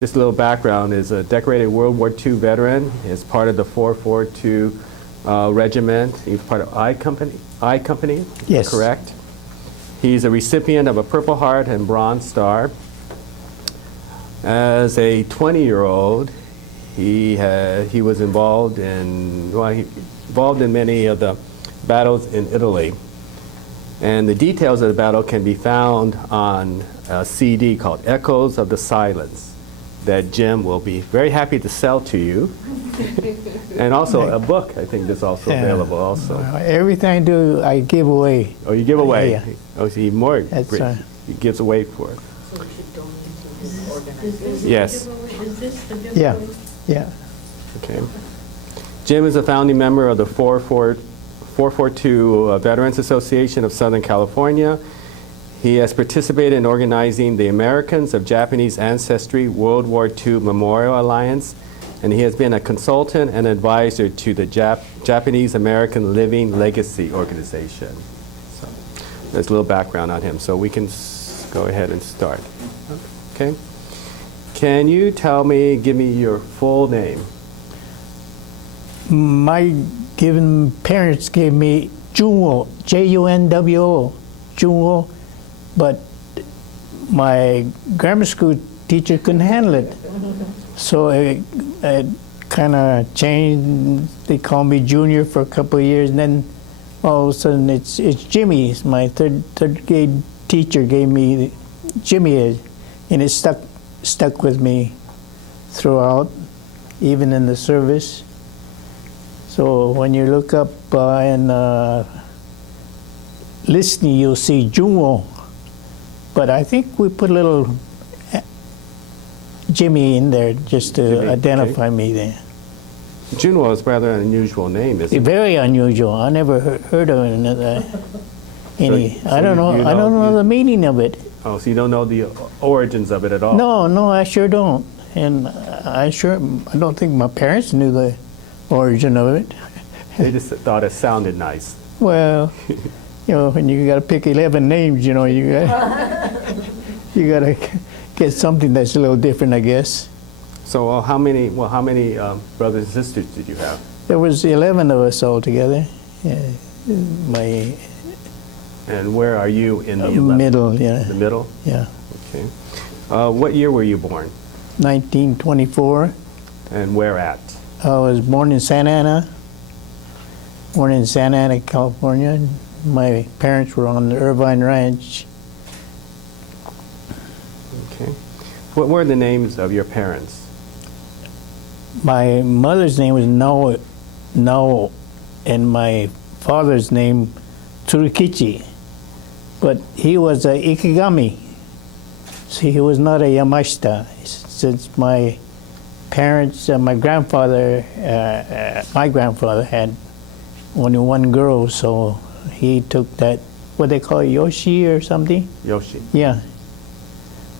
Just a little background, is a decorated World War II veteran. Is part of the 442 regiment. He's part of I Company, Yes. Correct? He's a recipient of a Purple Heart and Bronze Star. As a 20-year-old, he was involved in many of the battles in Italy. And the details of the battle can be found on a CD called Echoes of the Silence that Jim will be very happy to sell to you. And also a book, I think, that's also available also. Everything I do, I give away. Oh, you give away? Yeah. Oh, see, more. That's He gives away for it. So we should donate to this organization? Yes. Is this the giveaway? Yeah. Okay. Jim is a founding member of the 442 Veterans Association of Southern California. He has participated in organizing the Americans of Japanese Ancestry World War II Memorial Alliance, and he has been a consultant and advisor to the Japanese American Living Legacy Organization. So there's a little background on him, so we can go ahead and start. Okay. Can you give me your full name? My parents gave me Junwo, Junwo, Junwo, but my grammar school teacher couldn't handle it. So it kind of changed. They called me Junior for a couple of years, and then all of a sudden it's Jimmy. My third grade teacher gave me Jimmy, and it stuck with me throughout, even in the service. So when you look up and listening, you'll see Junwo. But I think we put a little Jimmy in there just to identify me there. Junwo is rather an unusual name, isn't it? Very unusual. I never heard of it. I don't know the meaning of it. Oh, so you don't know the origins of it at all? No, I sure don't. And I don't think my parents knew the origin of it. They just thought it sounded nice. Well, when you got to pick 11 names, you got to get something that's a little different, I guess. So how many brothers and sisters did you have? There was 11 of us all together. And where are you in the 11? Middle, yeah. The middle? Yeah. Okay. What year were you born? 1924. And where at? I was born in Santa Ana, California. My parents were on the Irvine Ranch. Okay. What were the names of your parents? My mother's name was Nao, and my father's name Tsurukichi. But he was a Ikigami. See, he was not a Yamashita. Since my parents, my grandfather had only one girl, so he took that, what they call Yoshi or something? Yoshi. Yeah.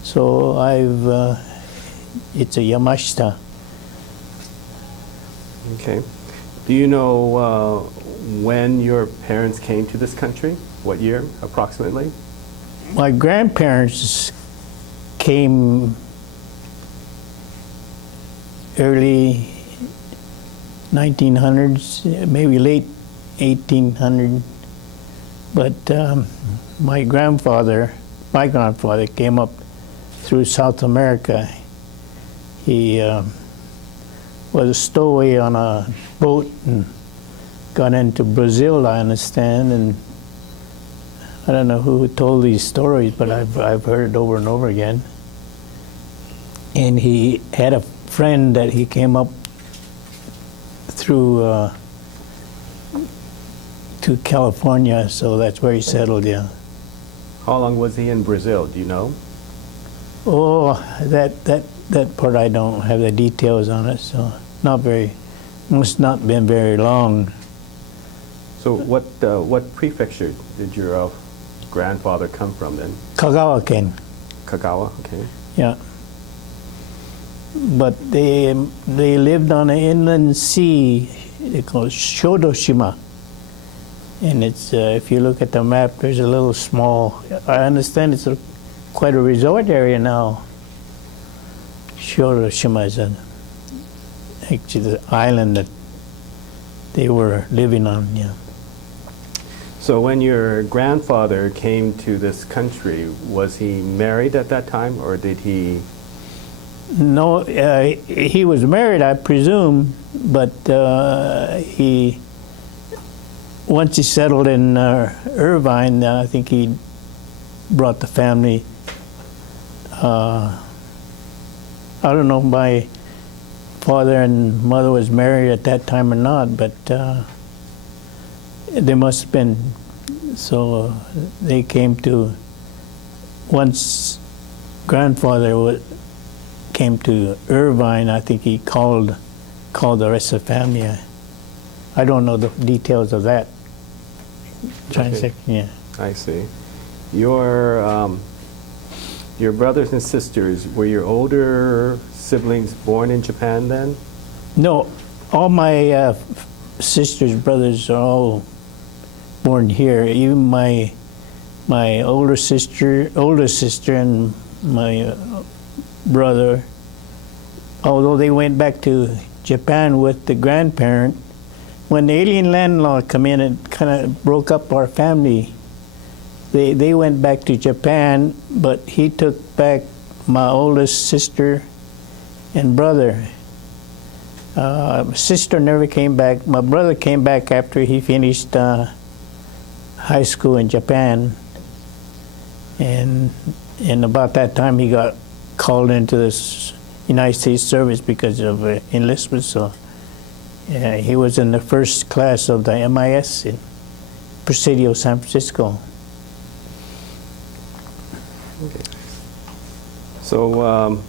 So it's a Yamashita. Okay. Do you know when your parents came to this country? What year, approximately? My grandparents came early 1900s, maybe late 1800s. But my grandfather came up through South America. He was a stowaway on a boat and got into Brazil, I understand, and I don't know who told these stories, but I've heard it over and over again. And he had a friend that he came up through to California, so that's where he settled, yeah. How long was he in Brazil, do you know? Oh, that part I don't have the details on it, so must not been very long. So what prefecture did your grandfather come from then? Kagawa Ken. Kagawa, okay. Yeah. But they lived on an inland sea, they call it Shodoshima. And it's if you look at the map, there's a little small, I understand it's quite a resort area now. Hiroshima is actually the island that they were living on. Yeah. So when your grandfather came to this country, was he married at that time, or did he? No, he was married, I presume, but he once he settled in Irvine, I think he brought the family. I don't know if my father and mother was married at that time or not, but they must have been. So they came to, once grandfather came to Irvine, I think he called the rest of the family. I don't know the details of that. Okay. Yeah. I see. Your brothers and sisters, were your older siblings born in Japan then? No, all my sisters, brothers are all born here. Even my older sister and my brother, although they went back to Japan with the grandparent, when the alien land law came in, it kind of broke up our family. They went back to Japan, but he took back my oldest sister and brother. Sister never came back. My brother came back after he finished high school in Japan, and about that time he got called into the United States service because of enlistment. So he was in the first class of the MIS in Presidio, San Francisco. Okay. So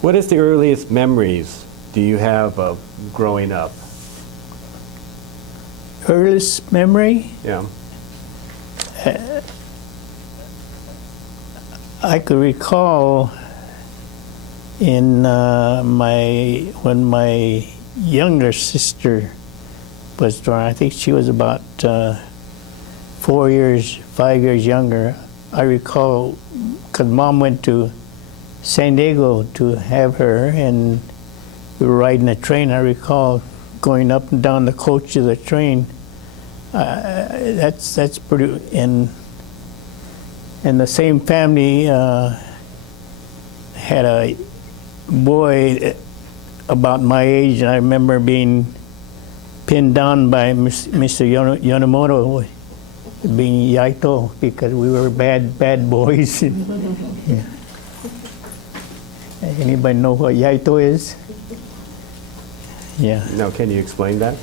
what is the earliest memories do you have of growing up? Earliest memory? Yeah. I could recall in when my younger sister was born. I think she was about 5 years younger. I recall because Mom went to San Diego to have her, and we were riding a train. I recall going up and down the coach of the train. That's pretty. And the same family had a boy about my age, and I remember being pinned down by Mr. Yonemoto, being Yaito, because we were bad boys. Yeah. Anybody know what Yaito is? Yeah. No, can you explain that?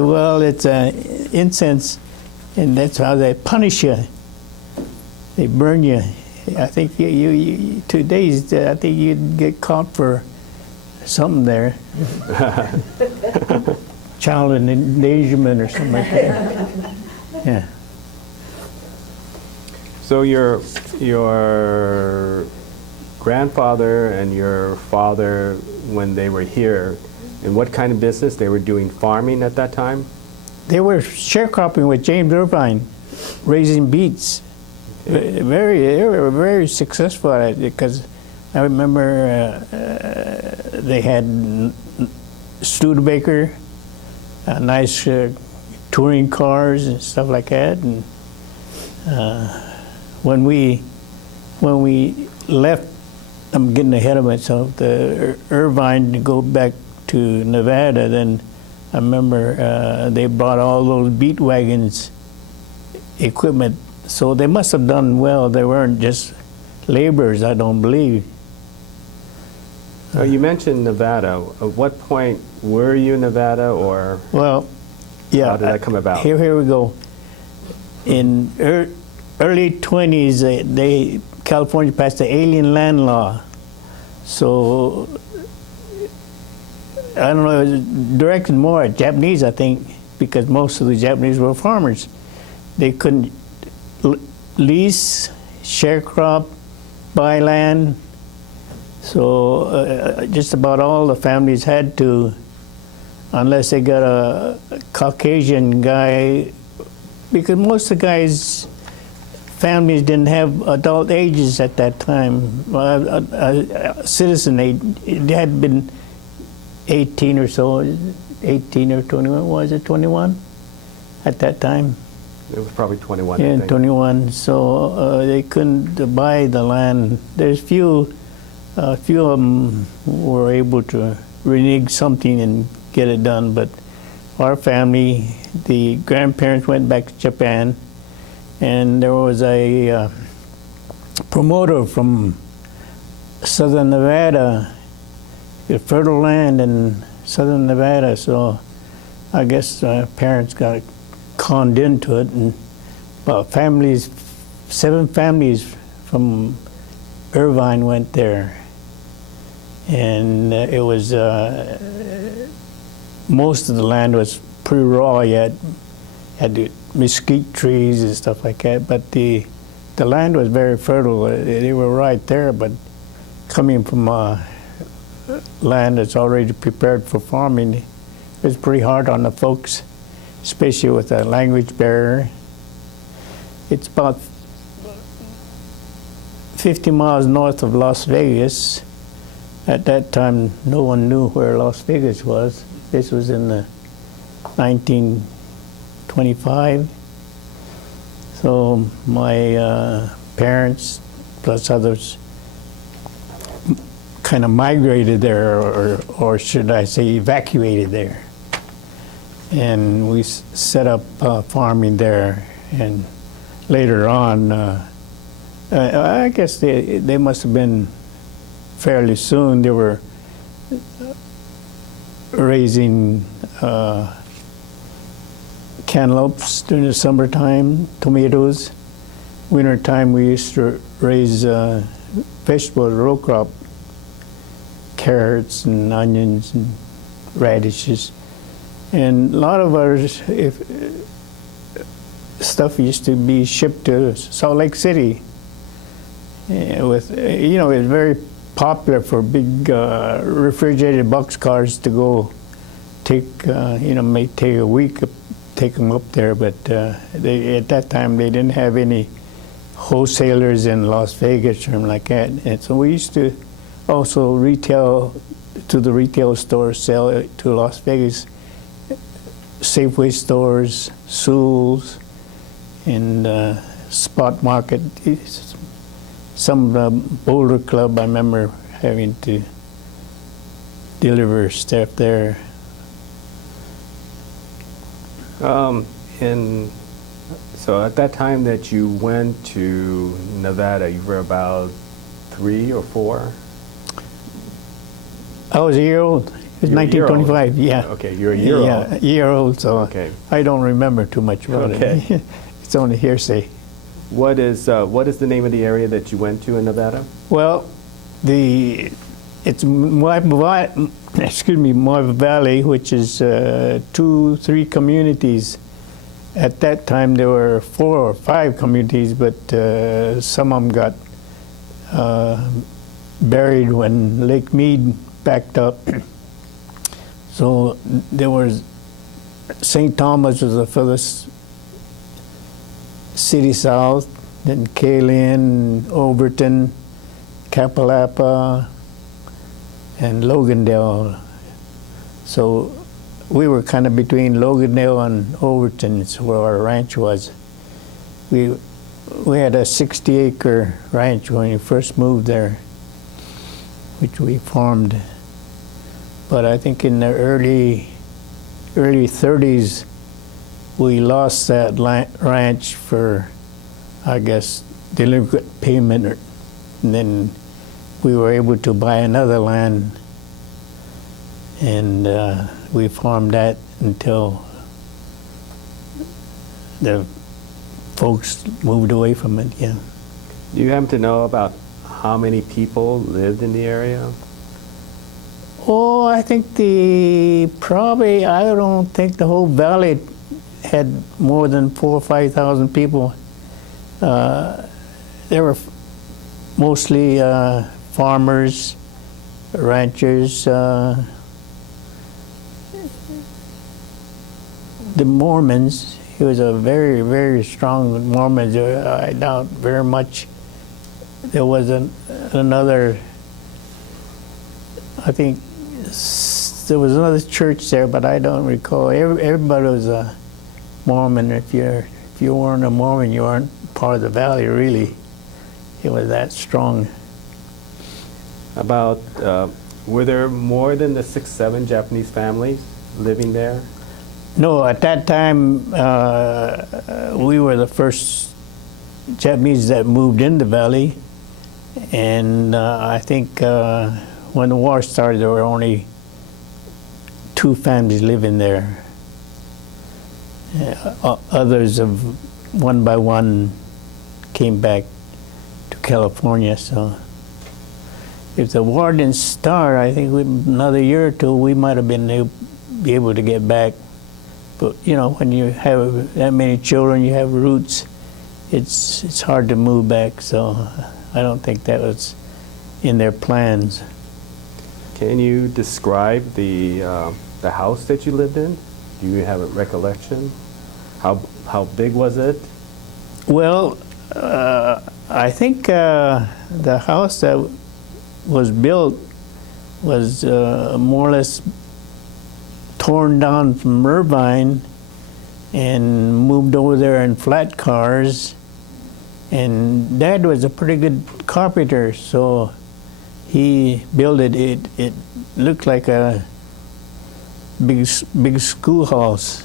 Well, it's incense, and that's how they punish you. They burn you. I think you 2 days. I think you'd get caught for something there. Child endangerment or something like that. Yeah. So your grandfather and your father, when they were here, in what kind of business? They were doing farming at that time? They were sharecropping with James Irvine, raising beets. They were very successful at it, because I remember they had Studebaker, nice touring cars and stuff like that. And when we left, I'm getting ahead of myself, the Irvine to go back to Nevada, then I remember they brought all those beet wagons, equipment. So they must have done well. They weren't just laborers, I don't believe. You mentioned Nevada. At what point were you in Nevada, or Well, yeah. how did that come about? Here we go. In early 20s, California passed the alien land law. So I don't know, it was directed more at Japanese, I think, because most of the Japanese were farmers. They couldn't lease, sharecrop, buy land. So just about all the families had to unless they got a Caucasian guy, because most of the guys' families didn't have adult ages at that time. A citizen age, it had been 18 or so, 18 or 21, was it 21 at that time? It was probably 21, I Yeah, think. 21. So they couldn't buy the land. There's few of them were able to renege something and get it done. But our family, the grandparents went back to Japan, and there was a promoter from southern Nevada, fertile land in southern Nevada. So I guess parents got conned into it, and about 7 families from Irvine went there, and it was most of the land was pretty raw yet, had the mesquite trees and stuff like that, but the land was very fertile. They were right there, but coming from land that's already prepared for farming, it was pretty hard on the folks, especially with a language barrier. It's about 50 miles north of Las Vegas. At that time, no one knew where Las Vegas was. This was in the 1925. So my parents, plus others, kind of migrated there, or should I say evacuated there. And we set up farming there, and later on, I guess they must have been fairly soon. They were raising cantaloupes during the summertime, tomatoes. Wintertime, we used to raise vegetables, row crop, carrots and onions and radishes. And a lot of our stuff used to be shipped to Salt Lake City. With it was very popular for big refrigerated boxcars to go take. May take a week to take them up there, but at that time they didn't have any wholesalers in Las Vegas or something like that, and so we used to also retail to the retail stores, sell it to Las Vegas. Safeway stores, Sewell's, and spot market. Some Boulder Club, I remember having to deliver stuff there. And so at that time that you went to Nevada, you were about 3 or 4? I was a year old. It was You were a year old. 1925, yeah. Okay, you're a year old. Yeah, a year old, so Okay. I don't remember too much about Okay. it. It's only hearsay. What is the name of the area that you went to in Nevada? Well, it's Moab Valley, which is 2-3 communities. At that time, there were 4 or 5 communities, but some of them got buried when Lake Mead backed up. So there was St. Thomas was the furthest city south, then Kaylin, Overton, Kapalapa, and Logandale. So we were kind of between Logandale and Overton. It's where our ranch was. We had a 60-acre ranch when we first moved there, which we farmed. But I think in the early 30s, we lost that ranch for, I guess, delinquent payment, and then we were able to buy another land, and we farmed that until the folks moved away from it. Yeah. Do you happen to know about how many people lived in the area? Oh, I think I don't think the whole valley had more than 4,000 or 5,000 people. There were mostly farmers, ranchers, the Mormons. He was a very, very strong Mormon. I doubt very much there was another, I think there was another church there, but I don't recall. Everybody was a Mormon. If you weren't a Mormon, you weren't part of the valley, really. It was that strong. About, were there more than the 6, 7 Japanese families living there? No, at that time, we were the first Japanese that moved in the valley. And I think when the war started, there were only 2 families living there. Others of one by one came back to California. So if the war didn't start, I think another year or 2, we might have been be able to get back. But you know, when you have that many children, you have roots. It's hard to move back. So I don't think that was in their plans. Can you describe the house that you lived in? Do you have a recollection? How big was it? Well, I think the house that was built was more or less torn down from Irvine and moved over there in flat cars. And Dad was a pretty good carpenter, so he built it. It looked like a big schoolhouse,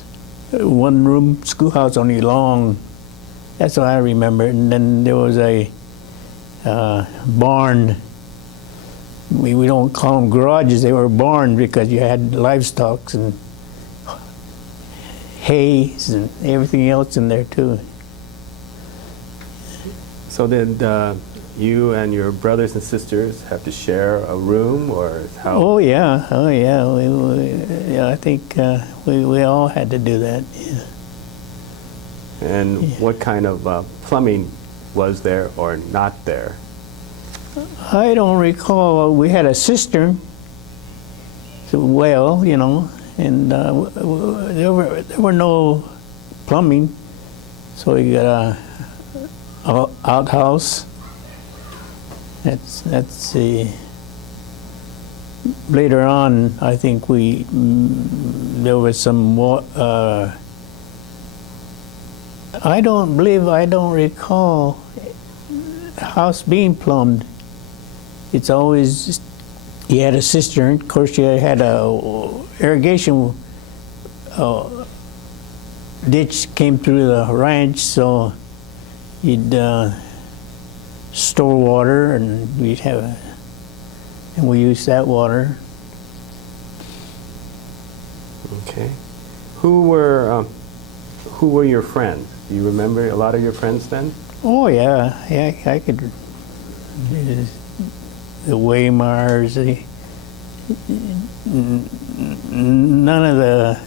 1-room schoolhouse, only long. That's what I remember. And then there was a barn. We don't call them garages, they were barns because you had livestock and hay and everything else in there too. So did you and your brothers and sisters have to share a room, or how? Oh yeah. Yeah, I think we all had to do that. Yeah. And what kind of plumbing was there or not there? I don't recall. We had a cistern, well, you know, and there were no plumbing, so you got a outhouse. That's the. Later on, I think there was some. I don't recall a house being plumbed. It's always, you had a cistern. Of course, you had a irrigation ditch came through the ranch, so you'd store water, and and we used that water. Okay. Who were your friends? Do you remember a lot of your friends then? Oh yeah, I could. The Waymars, none of the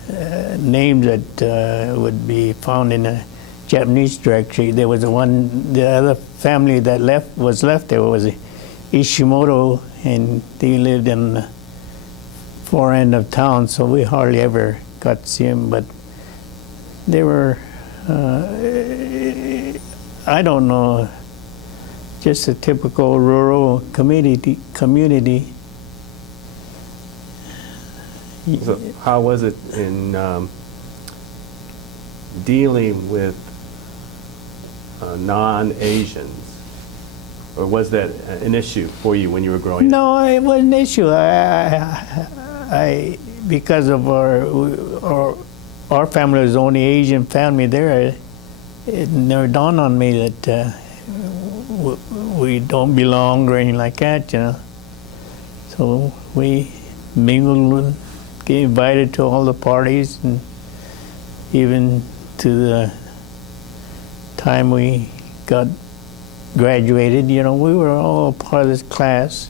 names that would be found in a Japanese directory. There was the other family that was left there was Ishimoto, and they lived in the far end of town, so we hardly ever got to see them. But they were, I don't know, just a typical rural community. So how was it in dealing with non-Asians? Or was that an issue for you when you were growing up? No, it wasn't an issue. Because of our family was the only Asian family there, it never dawned on me that we don't belong or anything like that, you know. So we mingled and get invited to all the parties, and even to the time we got graduated, you know, we were all part of this class.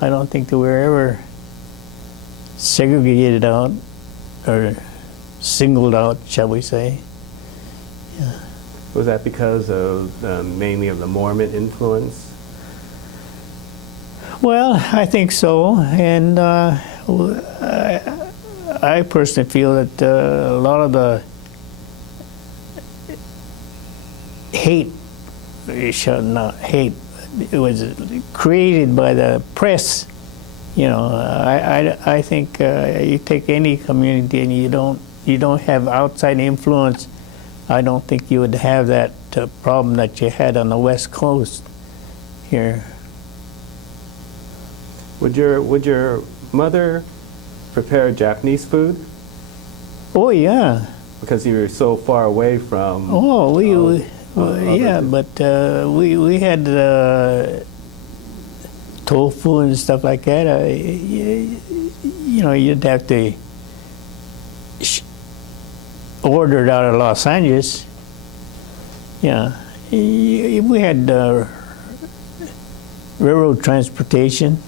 I don't think that we were ever segregated out or singled out, shall we say. Yeah. Was that because of mainly of the Mormon influence? Well, I think so, and I personally feel that a lot of the hate, not hate, it was created by the press. You know, I think you take any community and you don't have outside influence, I don't think you would have that problem that you had on the West Coast here. Would your mother prepare Japanese food? Oh yeah. Because you were so far away from. Oh, yeah, but we had tofu and stuff like that. You know, you'd have to order it out of Los Angeles. Yeah, we had railroad transportation.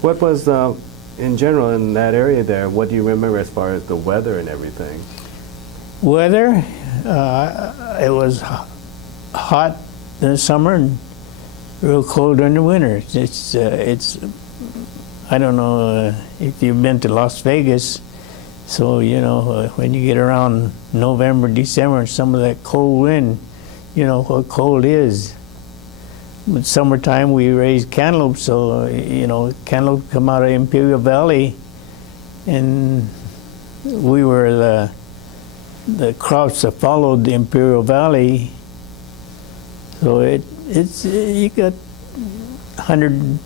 What was, in general, in that area there, what do you remember as far as the weather and everything? Weather, it was hot in the summer and real cold in the winter. It's I don't know if you've been to Las Vegas, so you know when you get around November, December, some of that cold wind, you know what cold is. But summertime we raise cantaloupe, so you know cantaloupe come out of Imperial Valley, and we were the crops that followed the Imperial Valley. So it's you got 100+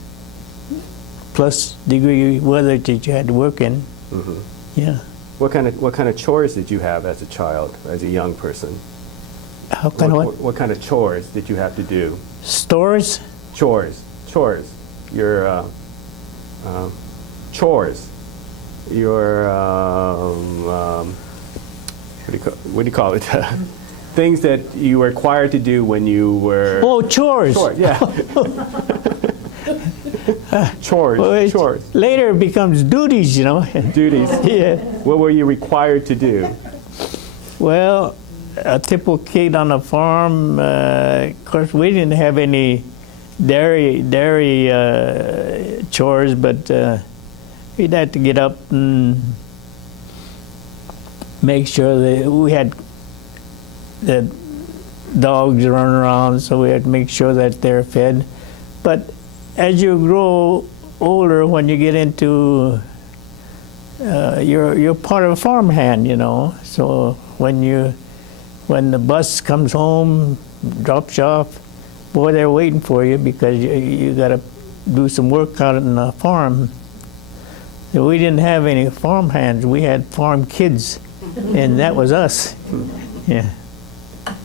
degree weather that you had to work in. Mm-hmm. Yeah. What kind of chores did you have as a child, as a young person? How kind of what? What kind of chores did you have to do? Stores? Chores. Your chores. Your what do you call it? Things that you were required to do when you were. Oh, chores. Chores, yeah. Chores. Well, chores. Later it becomes duties, you know. Duties. Yeah. What were you required to do? Well, a typical kid on a farm. Of course, we didn't have any dairy chores, but we'd have to get up and make sure that we had the dogs running around, so we had to make sure that they're fed. But as you grow older, when you get into you're part of a farmhand, you know. So when the bus comes home, drops you off, boy, they're waiting for you because you got to do some work out on the farm. So we didn't have any farm hands. We had farm kids, and that was us. Yeah.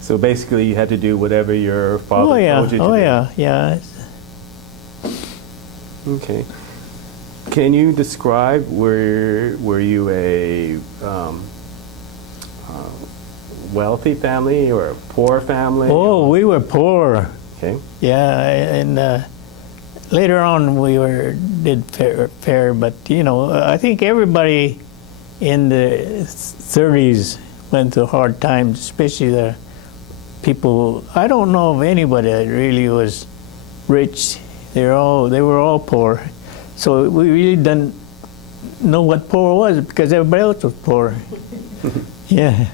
So basically, you had to do whatever your father told you to do. Oh yeah. Okay. Can you describe, were you a wealthy family or a poor family? Oh, we were poor. Okay. Yeah, and later on we did fair, but you know, I think everybody in the 30s went through hard times, especially the people. I don't know of anybody that really was rich. They were all poor. So we really didn't know what poor was because everybody else was poor. Yeah.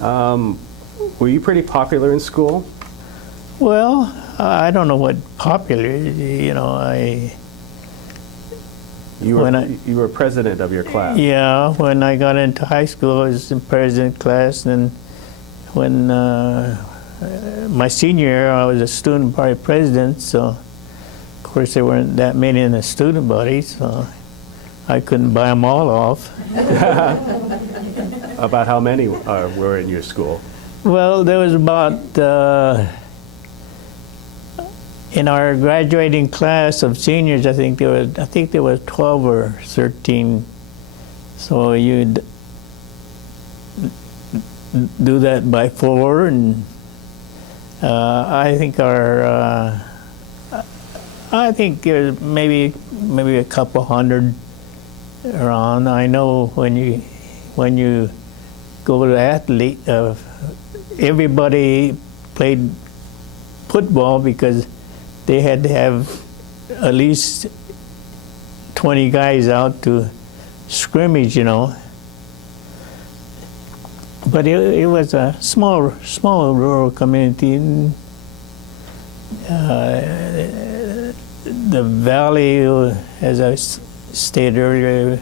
Were you pretty popular in school? Well, I don't know what popular is. You know, You were president of your class. Yeah, when I got into high school, I was in president class, and when my senior year, I was a student body president, so of course there weren't that many in the student body, so I couldn't buy them all off. About how many were in your school? Well, there was about, in our graduating class of seniors, I think there was 12 or 13. So you'd do that by 4, and I think there's maybe a couple hundred around. I know when you go to athlete, everybody played football because they had to have at least 20 guys out to scrimmage, you know. But it was a small rural community. And, the valley, as I stated earlier,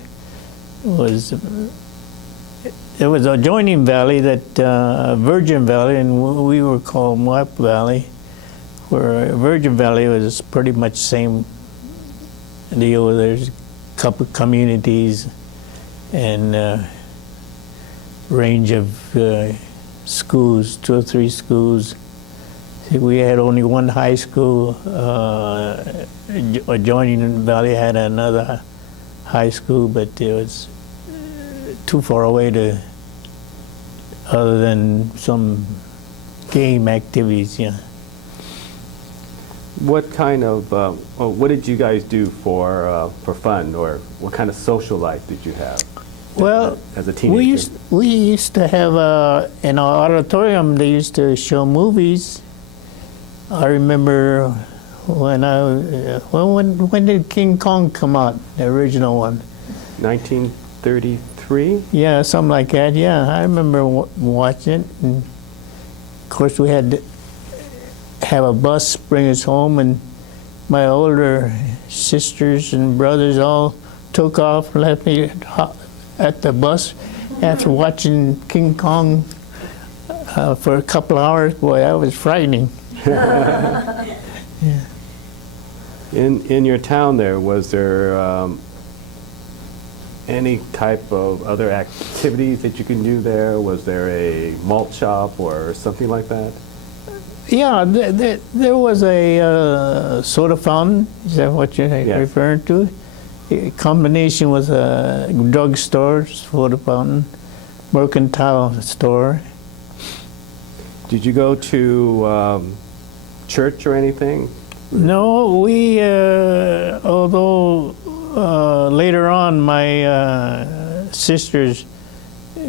there was an adjoining valley, that Virgin Valley, and we were called Moab Valley, where Virgin Valley was pretty much the same deal. There's a couple of communities and range of schools, 2 or 3 schools. We had only one high school. Adjoining valley had another high school, but it was too far away to, other than some game activities, yeah. What kind of, what did you guys do for fun, or what kind of social life did you have? Well, as a teenager? we used to have, in our auditorium, they used to show movies. I remember when when did King Kong come out, the original one? 1933? Yeah, something like that. Yeah, I remember watching it. And of course, we had to have a bus bring us home, and my older sisters and brothers all took off and left me at the bus after watching King Kong for a couple of hours. Boy, that was frightening. Yeah. In your town there, was there any type of other activities that you can do there? Was there a malt shop or something like that? Yeah, there was a soda fountain. Is that what you're referring to? A combination with a drugstore, soda fountain, mercantile store. Did you go to church or anything? No, we, although later on my sisters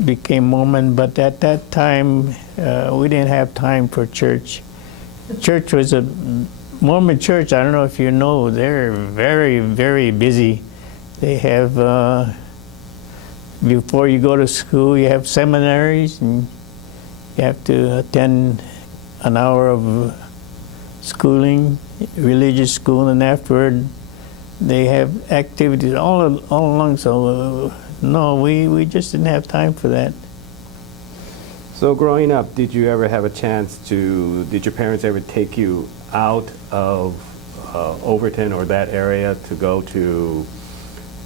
became Mormon, but at that time we didn't have time for church. Church was a Mormon church. I don't know if you know, they're very, very busy. They have, before you go to school, you have seminaries, and you have to attend an hour of schooling, religious school, and afterward they have activities all along. So no, we just didn't have time for that. So growing up, did you ever have a chance to, did your parents ever take you out of Overton or that area to go to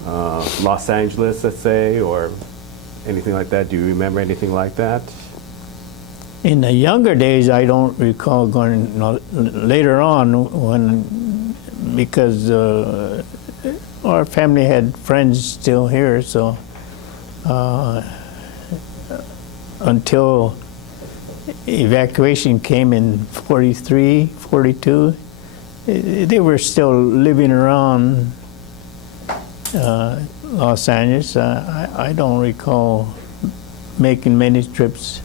Los Angeles, let's say, or anything like that? Do you remember anything like that? In the younger days, I don't recall going. Later on, because our family had friends still here, so until evacuation came in 43, 42, they were still living around Los Angeles. I don't recall making many trips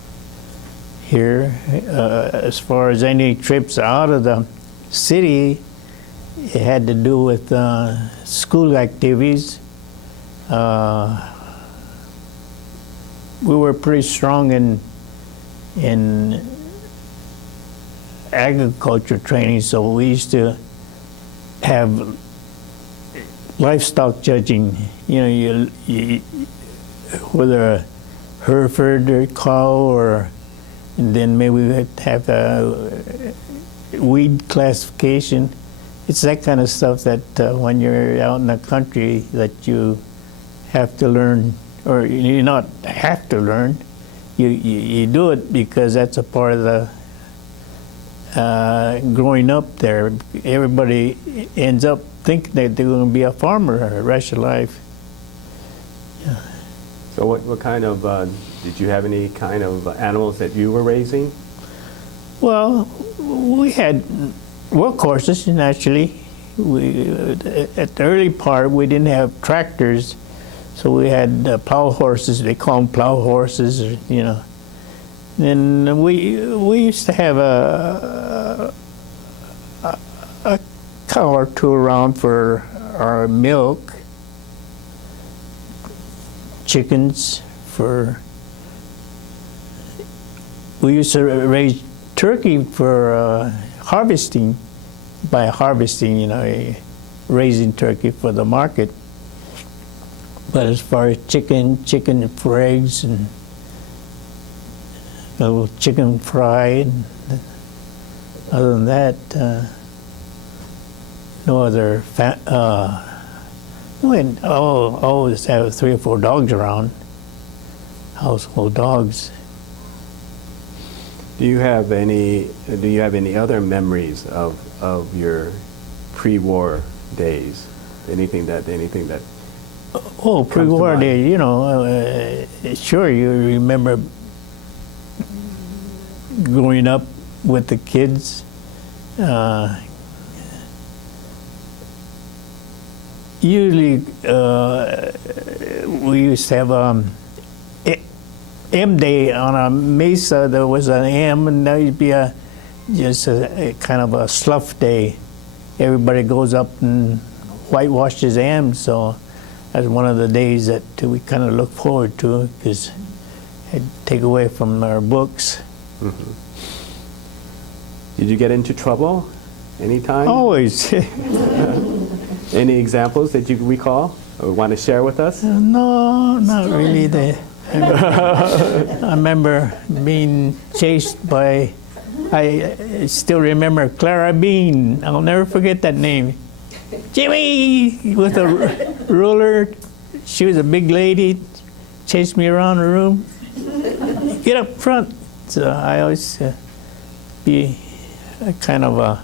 here. As far as any trips out of the city, it had to do with school activities. We were pretty strong in agriculture training, so we used to have livestock judging. You know, you whether a Hereford or cow, or and then maybe we would have a weed classification. It's that kind of stuff that when you're out in the country that you have to learn, or you not have to learn, you do it because that's a part of the growing up there. Everybody ends up thinking that they're going to be a farmer the rest of life. Yeah. So what kind of, did you have any kind of animals that you were raising? Well, we had workhorses, naturally. At the early part, we didn't have tractors, so we had plow horses. They call them plow horses, you know. And we used to have a cow or two around for our milk, chickens for we used to raise turkey for harvesting. By harvesting, raising turkey for the market. But as far as chicken for eggs and a little chicken fried, other than that, no other. We always have 3 or 4 dogs around, household dogs. Do you have any other memories of your pre-war days? Anything that Oh, pre-war mind? days, sure, you remember growing up with the kids. Usually, we used to have M Day on a mesa. There was an M, and there would be just a kind of a slough day. Everybody goes up and whitewashes M, so that's one of the days that we kind of look forward to, because it take away from our books. Mm-hmm. Did you get into trouble anytime? Always. Any examples that you recall or want to share with us? No, not really. I remember being chased by, I still remember Clara Bean. I'll never forget that name. Jimmy, with a ruler. She was a big lady, chased me around the room. Get up front. So I always be kind of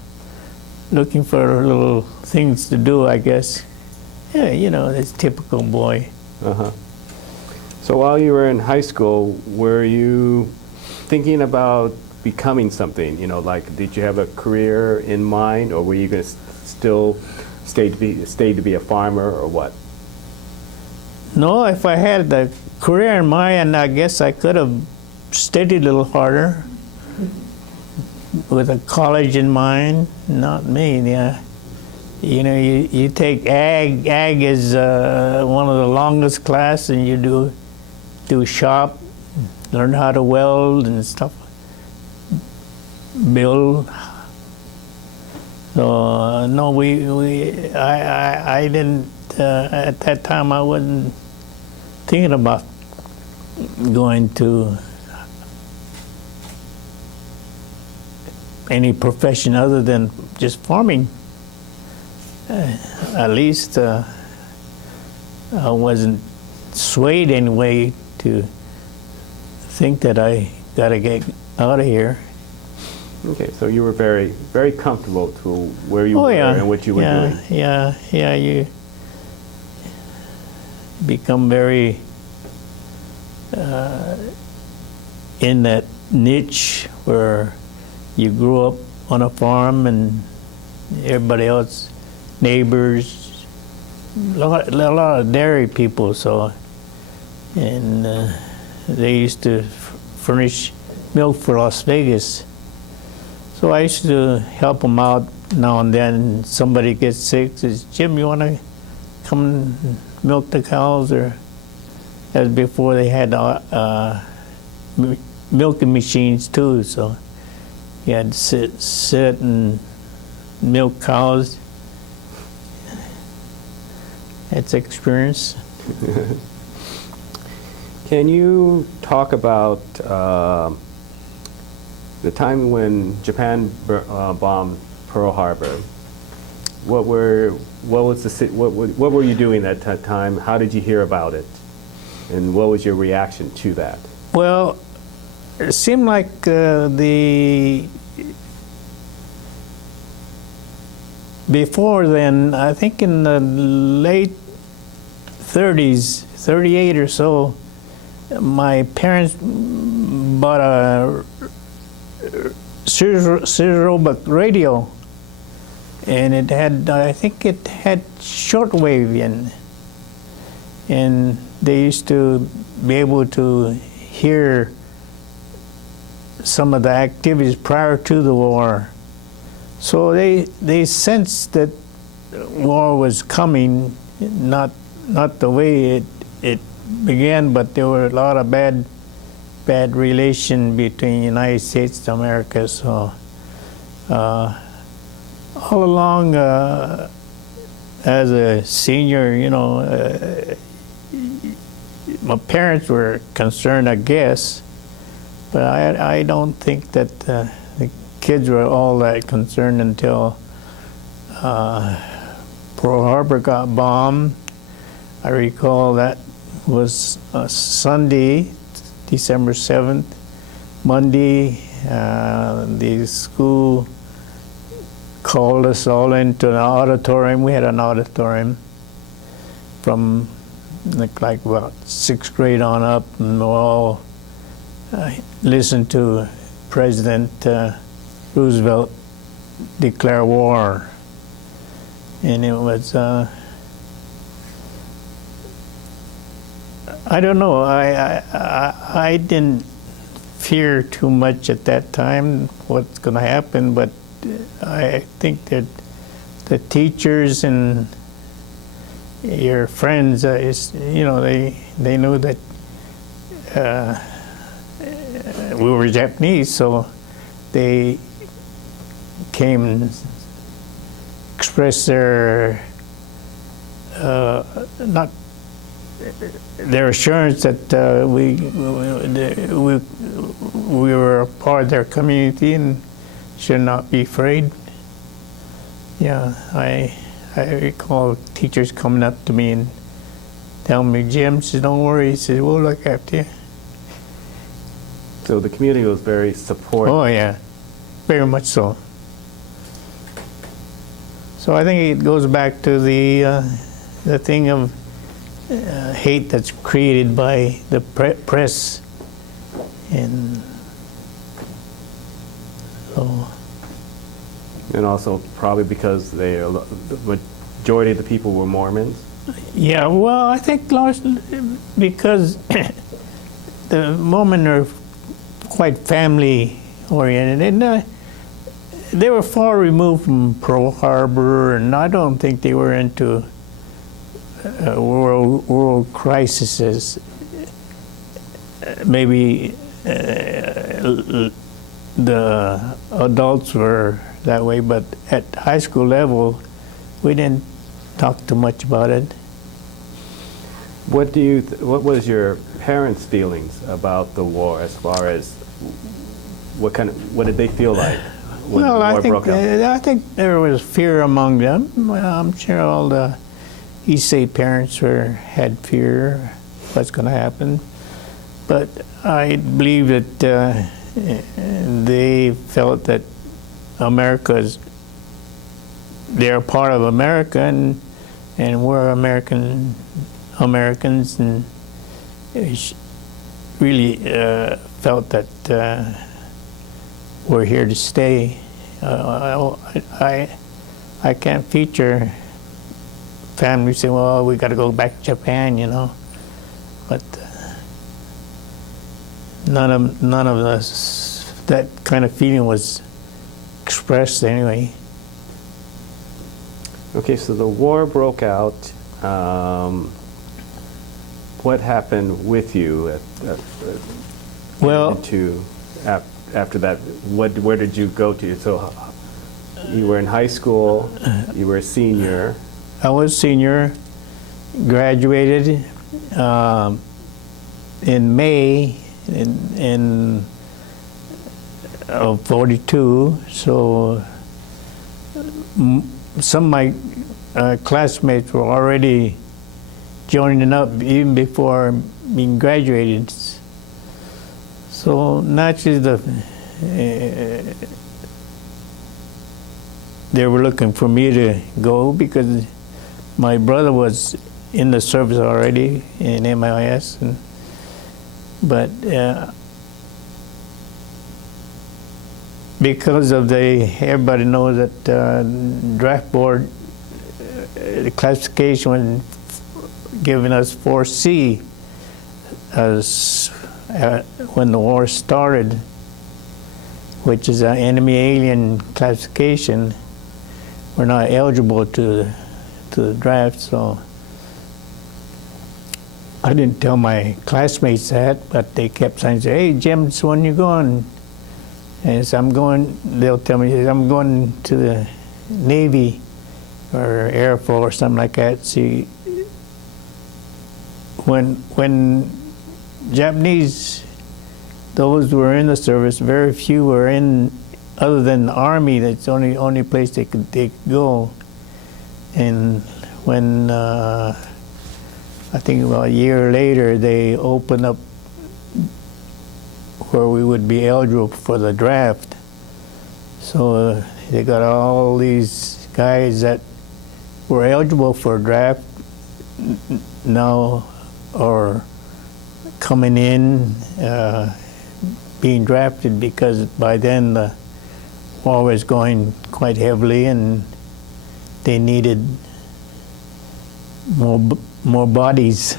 looking for little things to do, I guess. Yeah, this typical boy. Uh-huh. So while you were in high school, were you thinking about becoming something? Like, did you have a career in mind, or were you going to still stay to be a farmer, or what? No, if I had the career in mind, I guess I could have studied a little harder with a college in mind. Not me, yeah. You take ag. Ag is one of the longest class, and you do shop, learn how to weld and stuff, build. So no, I didn't at that time. I wasn't thinking about going to any profession other than just farming. At least I wasn't swayed anyway to think that I gotta get out of here. Okay, so you were very, very comfortable to where you were and what you were doing. Yeah, you become very in that niche where you grew up on a farm and everybody else, neighbors, a lot of dairy people, and they used to furnish milk for Las Vegas. So I used to help them out now and then. Somebody gets sick, says, "Jim, you want to come and milk the cows?" Or that was before they had milking machines too. So you had to sit and milk cows. That's experience. Can you talk about the time when Japan bombed Pearl Harbor? What were you doing at that time? How did you hear about it? And what was your reaction to that? Well, it seemed like before then, I think in the late 30s, 38 or so, my parents bought a Cerebral radio, and it had, I think it had shortwave in, and they used to be able to hear some of the activities prior to the war. So they sensed that war was coming, not the way it began, but there were a lot of bad bad relation between United States and America. So all along, as a senior, my parents were concerned, I guess, but I don't think that the kids were all that concerned until Pearl Harbor got bombed. I recall that was Sunday, December 7th. Monday, the school called us all into an auditorium. We had an auditorium from like about 6th grade on up, and we all listened to President Roosevelt declare war. And it was, I don't know, I didn't fear too much at that time what's going to happen, but I think that the teachers and your friends, they knew that we were Japanese, so they came and expressed their not their assurance that we were a part of their community and should not be afraid. Yeah, I recall teachers coming up to me and telling me, "Jim, says, don't worry," he says, "we'll look after you." So the community was very supportive. Oh yeah, very much so. So I think it goes back to the thing of hate that's created by the press, and so. And also probably because the majority of the people were Mormons. Yeah, well, I think largely because the Mormons are quite family oriented, and they were far removed from Pearl Harbor, and I don't think they were into world crises. Maybe the adults were that way, but at high school level, we didn't talk too much about it. What was your parents' feelings about the war, as far as what did they feel like when the war broke out? I think there was fear among them. Well, I'm sure all the East Side parents had fear what's going to happen, but I believe that they felt that they're part of America, and we're Americans, and really felt that we're here to stay. I can't feature families saying, "Well, we got to go back to Japan," but none of us, that kind of feeling was expressed anyway. Okay, so the war broke out. What happened with you after that? Where did you go to? So you were in high school. You were a senior. I was a senior. Graduated in May of '42. So some of my classmates were already joining up even before being graduated. So naturally, they were looking for me to go because my brother was in the service already in MIS, but because of everybody knows that draft board, the classification was giving us 4C as when the war started, which is an enemy alien classification. We're not eligible to the draft, so I didn't tell my classmates that, but they kept saying, "Hey, Jim, so when you going?" And as I'm going, they'll tell me, "I'm going to the Navy or Air Force or something like that." See, when Japanese, those who were in the service, very few were in, other than the Army. That's the only place they could go. And when I think about a year later, they opened up where we would be eligible for the draft. So they got all these guys that were eligible for draft now are coming in, being drafted, because by then the war was going quite heavily and they needed more bodies.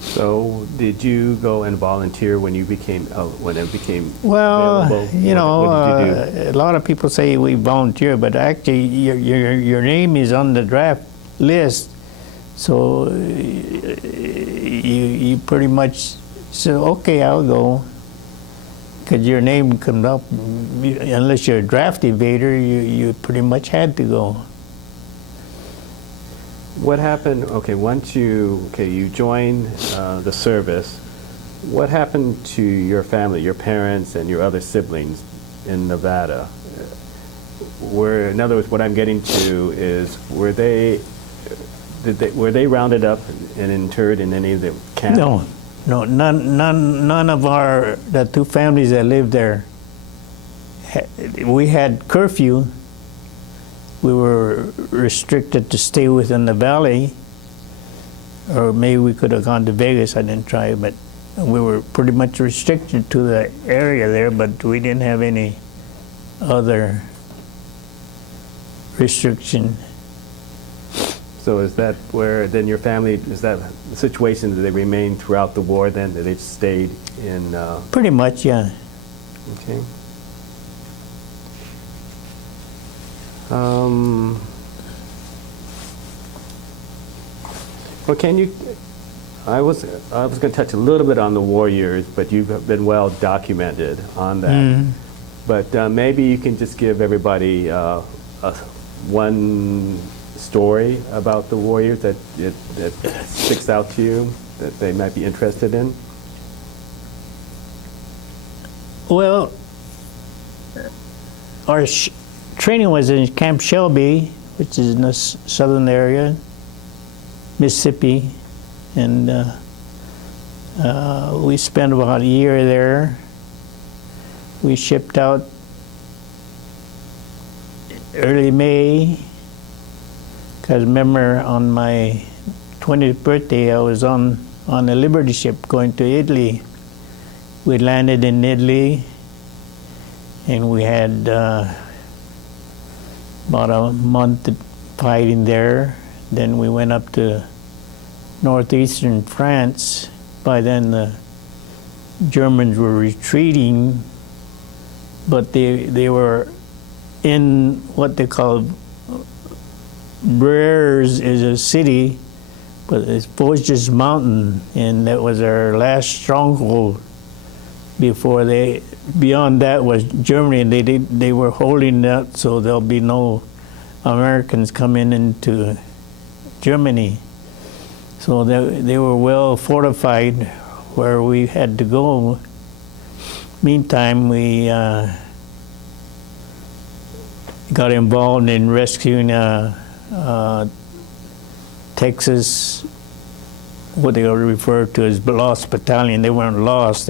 So, did you go and volunteer when it became Well, available? you know, what did you do? a lot of people say we volunteer, but actually your name is on the draft list, so you pretty much say, okay, I'll go, because your name comes up. Unless you're a draft evader, you pretty much had to go. What happened? Okay, once you joined the service, what happened to your family, your parents, and your other siblings in Nevada? In other words, what I'm getting to is, were they rounded up and interred in any of the camps? No, none of the two families that lived there. We had curfew. We were restricted to stay within the valley, or maybe we could have gone to Vegas. I didn't try, but we were pretty much restricted to the area there, but we didn't have any other restriction. So is that where then your family, is that the situation that they remained throughout the war then, that they stayed in? Pretty much, yeah. Okay. Well, can you, I was going to touch a little bit on the war years, but you've been well documented on that. But maybe you can just give everybody one story about the war years that sticks out to you, that they might be interested in. Well, our training was in Camp Shelby, which is in the southern area, Mississippi, and we spent about a year there. We shipped out early May, because remember on my 20th birthday I was on a Liberty ship going to Italy. We landed in Italy and we had about a month fighting there. Then we went up to northeastern France. By then the Germans were retreating, but they were in what they call Breers is a city, but it's Vosges Mountain, and that was our last stronghold before beyond that was Germany, and they were holding that so there'll be no Americans coming into Germany. So they were well fortified where we had to go. Meantime, we got involved in rescuing Texas, what they refer to as lost battalion. They weren't lost.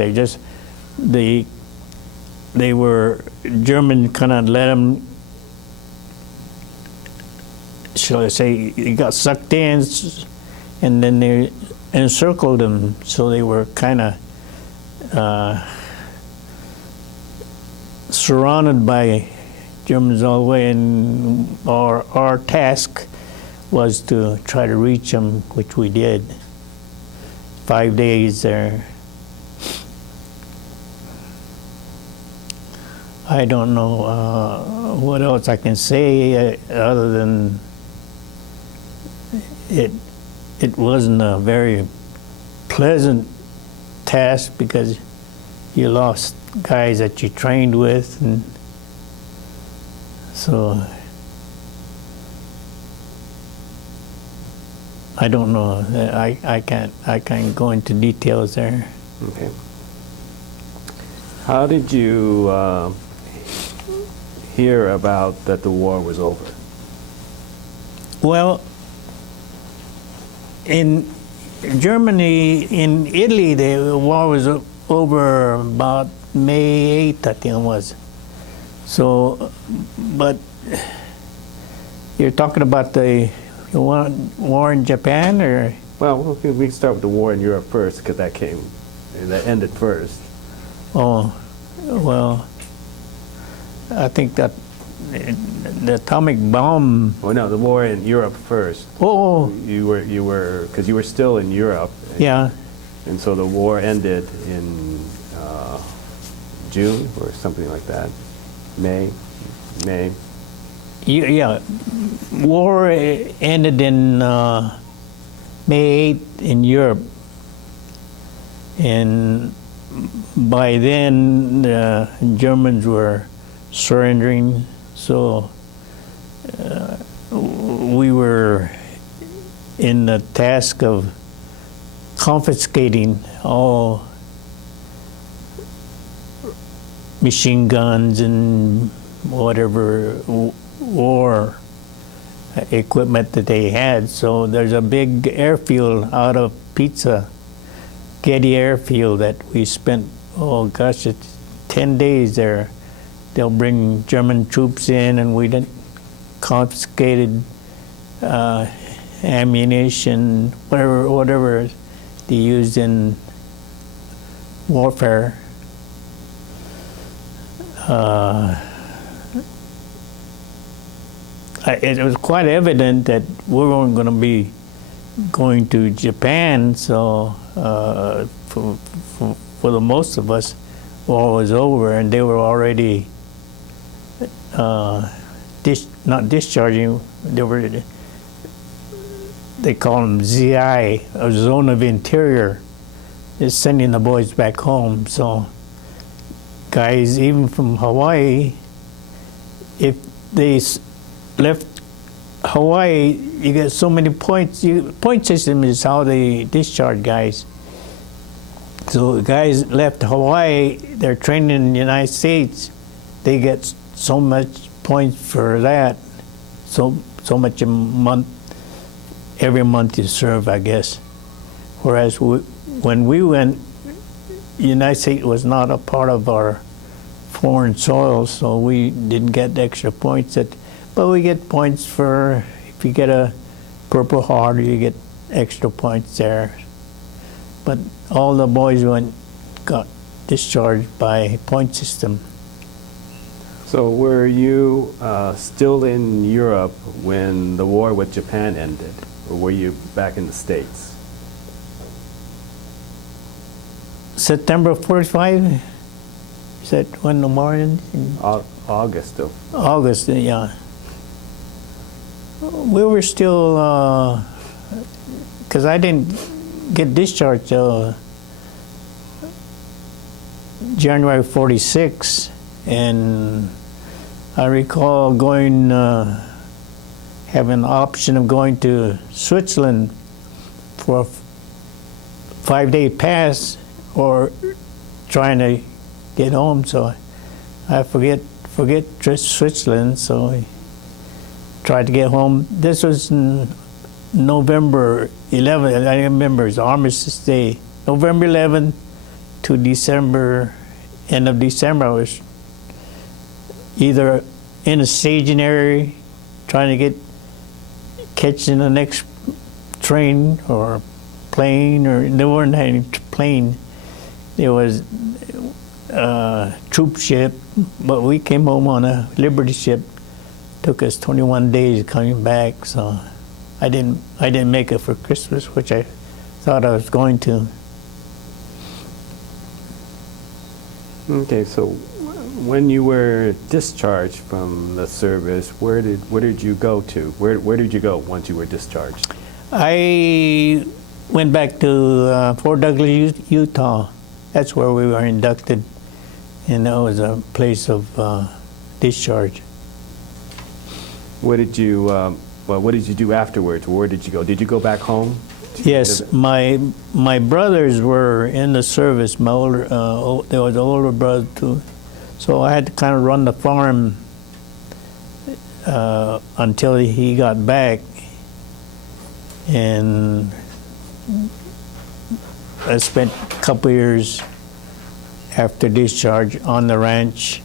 They were German, kind of let them, shall I say, they got sucked in, and then they encircled them. So they were kind of surrounded by Germans all the way, and our task was to try to reach them, which we did. 5 days there. I don't know what else I can say other than it wasn't a very pleasant task because you lost guys that you trained with, and so I don't know. I can't go into details there. Okay. How did you hear about that the war was over? Well, in Germany, in Italy, the war was over about May 8th, I think it was. So, but you're talking about the war in Japan, or? Well, we can start with the war in Europe first, because that ended first. Oh, well, I think that the atomic bomb. Well, no, the war in Europe first. Oh, You were, because you were still in Europe. yeah. And so the war ended in June or something like that. May. Yeah, war ended in May 8th in Europe, and by then the Germans were surrendering, so we were in the task of confiscating all machine guns and whatever war equipment that they had. So there's a big airfield out of Pizza, Getty Airfield, that we spent, oh gosh, it's 10 days there. They'll bring German troops in, and we did confiscated ammunition, whatever they used in warfare. It was quite evident that we weren't going to be going to Japan, so for the most of us, war was over, and they were already not discharging. They call them ZI, a zone of interior, is sending the boys back home. So guys, even from Hawaii, if they left Hawaii, you get so many points. Point system is how they discharge guys. So guys left Hawaii, they're trained in the United States, they get so much points for that, so much a month, every month you serve, I guess. Whereas when we went, the United States was not a part of our foreign soil, so we didn't get extra points. But we get points for, if you get a Purple Heart, you get extra points there. But all the boys got discharged by point system. So were you still in Europe when the war with Japan ended, or were you back in the States? September 45, is that when the war ended? August of. August, yeah. We were still, because I didn't get discharged till January 46, and I recall going, having the option of going to Switzerland for a 5-day pass, or trying to get home. So I forget Switzerland, so I tried to get home. This was November 11th. I remember it's Armistice Day. November 11th to December, end of December, I was either in a staging area trying to catching the next train or plane, or there weren't any plane. There was a troop ship, but we came home on a Liberty ship. Took us 21 days coming back, so I didn't make it for Christmas, which I thought I was going to. Okay, so when you were discharged from the service, where did you go to? Where did you go once you were discharged? I went back to Fort Douglas, Utah. That's where we were inducted, and that was a place of discharge. What did you do afterwards? Where did you go? Did you go back home? Yes, my brothers were in the service. My older, there was an older brother too, so I had to kind of run the farm until he got back, and I spent a couple years after discharge on the ranch.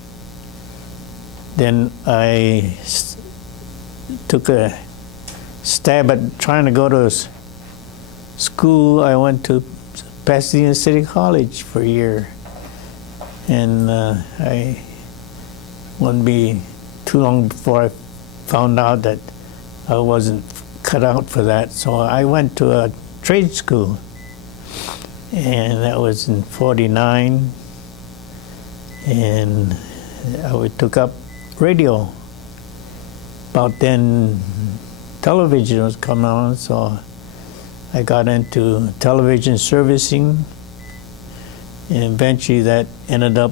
Then I took a stab at trying to go to school. I went to Pasadena City College for a year, and I wouldn't be too long before I found out that I wasn't cut out for that. So I went to a trade school, and that was in '49, and I took up radio. About then, television was coming on, so I got into television servicing, and eventually that ended up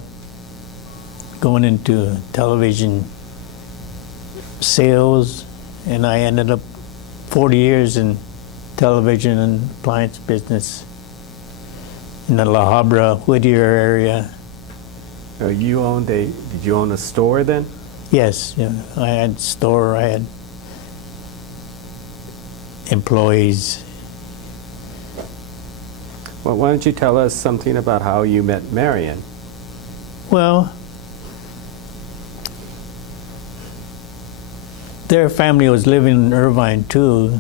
going into television sales, and I ended up 40 years in television and appliance business in the La Habra, Whittier area. Did you own a store then? Yes, yeah, I had a store, I had employees. Well, why don't you tell us something about how you met Marion? Well, their family was living in Irvine too,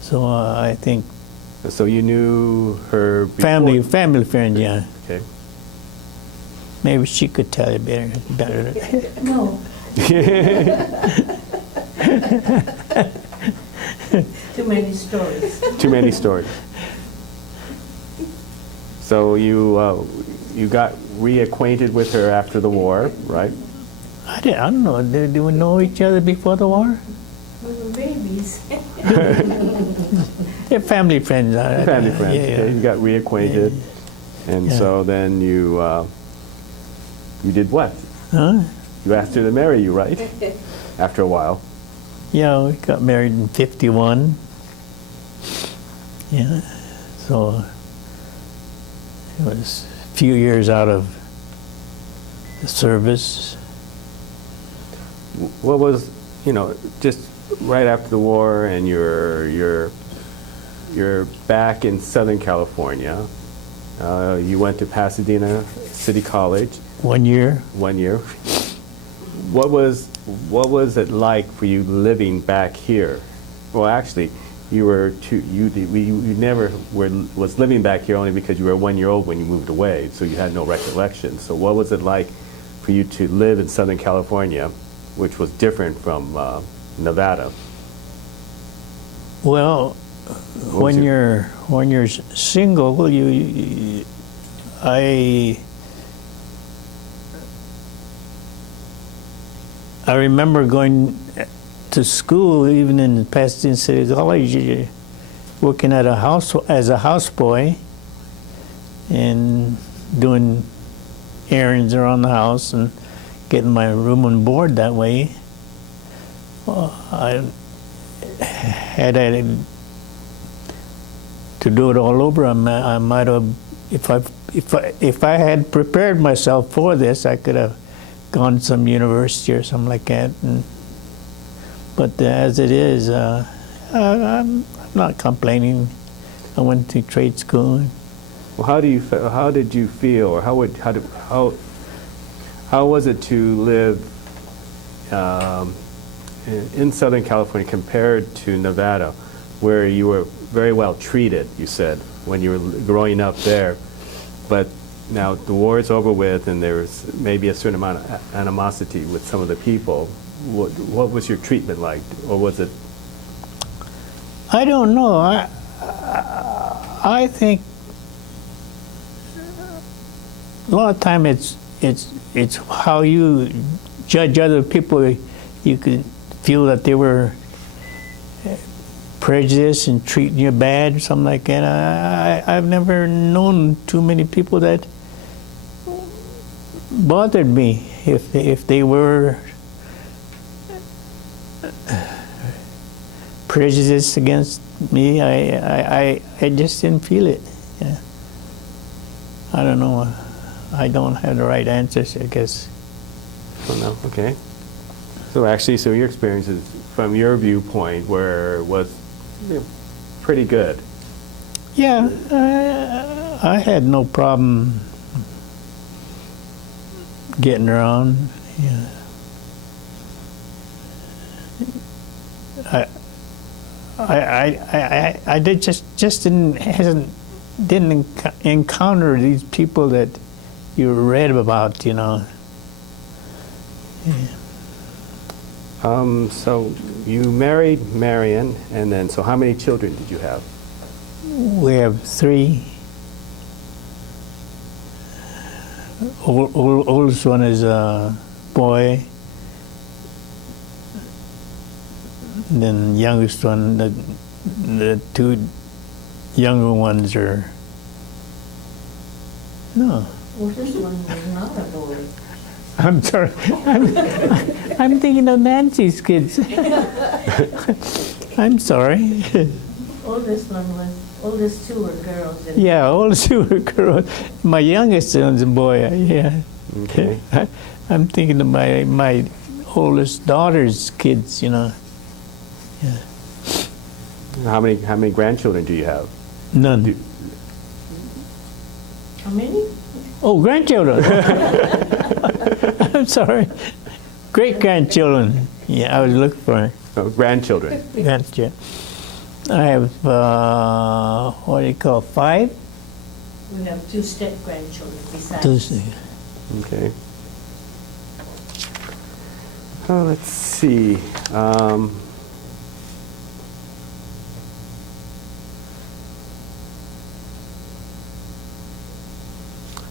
so I think So you knew her before? family friend, yeah. Okay. Maybe she could tell you better. No. Too many stories. Too many stories. So you got reacquainted with her after the war, right? I don't know. Did we know each other before the war? We were babies. They're family friends. Family friends. Yeah, yeah. Okay, you got reacquainted, and Yeah. so then you did what? Huh? You asked her to marry you, right? After a while. Yeah, we got married in '51. Yeah, so it was a few years out of the service. What was, just right after the war, and you're back in Southern California. You went to Pasadena City College. 1 year. 1 year. What was it like for you living back here? Well, actually, you never was living back here only because you were 1 year old when you moved away, so you had no recollection. So what was it like for you to live in Southern California, which was different from Nevada? Well, when you're single, I remember going to school, even in Pasadena City College, working at a house as a houseboy and doing errands around the house and getting my room and board that way. Well, I had to do it all over. I might have, if I had prepared myself for this, I could have gone to some university or something like that. But as it is, I'm not complaining. I went to trade school. Well, how did you feel, or how was it to live in Southern California compared to Nevada, where you were very well treated, you said, when you were growing up there, but now the war is over with, and there's maybe a certain amount of animosity with some of the people. What was your treatment like, or was it? I don't know. I think a lot of time it's how you judge other people. You could feel that they were prejudice and treating you bad or something like that. I've never known too many people that bothered me if they were prejudiced against me. I just didn't feel it. Yeah. I don't know. I don't have the right answers, I guess. Oh, no, okay. So actually, so your experiences from your viewpoint was pretty good. Yeah, I had no problem getting around. Yeah. I did just didn't encounter these people that you read about, you know. Yeah. So you married Marion, and then, so how many children did you have? We have 3. Oldest one is a boy. And then youngest one, the 2 younger ones are, no. Well, this one was not a boy. I'm sorry. I'm thinking of Nancy's kids. I'm sorry. Oldest 2 were girls. And Yeah, oldest 2 are girls. My youngest one's a boy. Yeah. Okay. I'm thinking of my oldest daughter's kids. You know. Yeah. How many grandchildren do you have? None. how many? Oh, grandchildren. I'm sorry. Great grandchildren. Yeah, I was looking for Oh, grandchildren. grandchildren. I have what do you call 5? We have 2 step-grandchildren besides. Tuesday. Okay. Oh, let's see.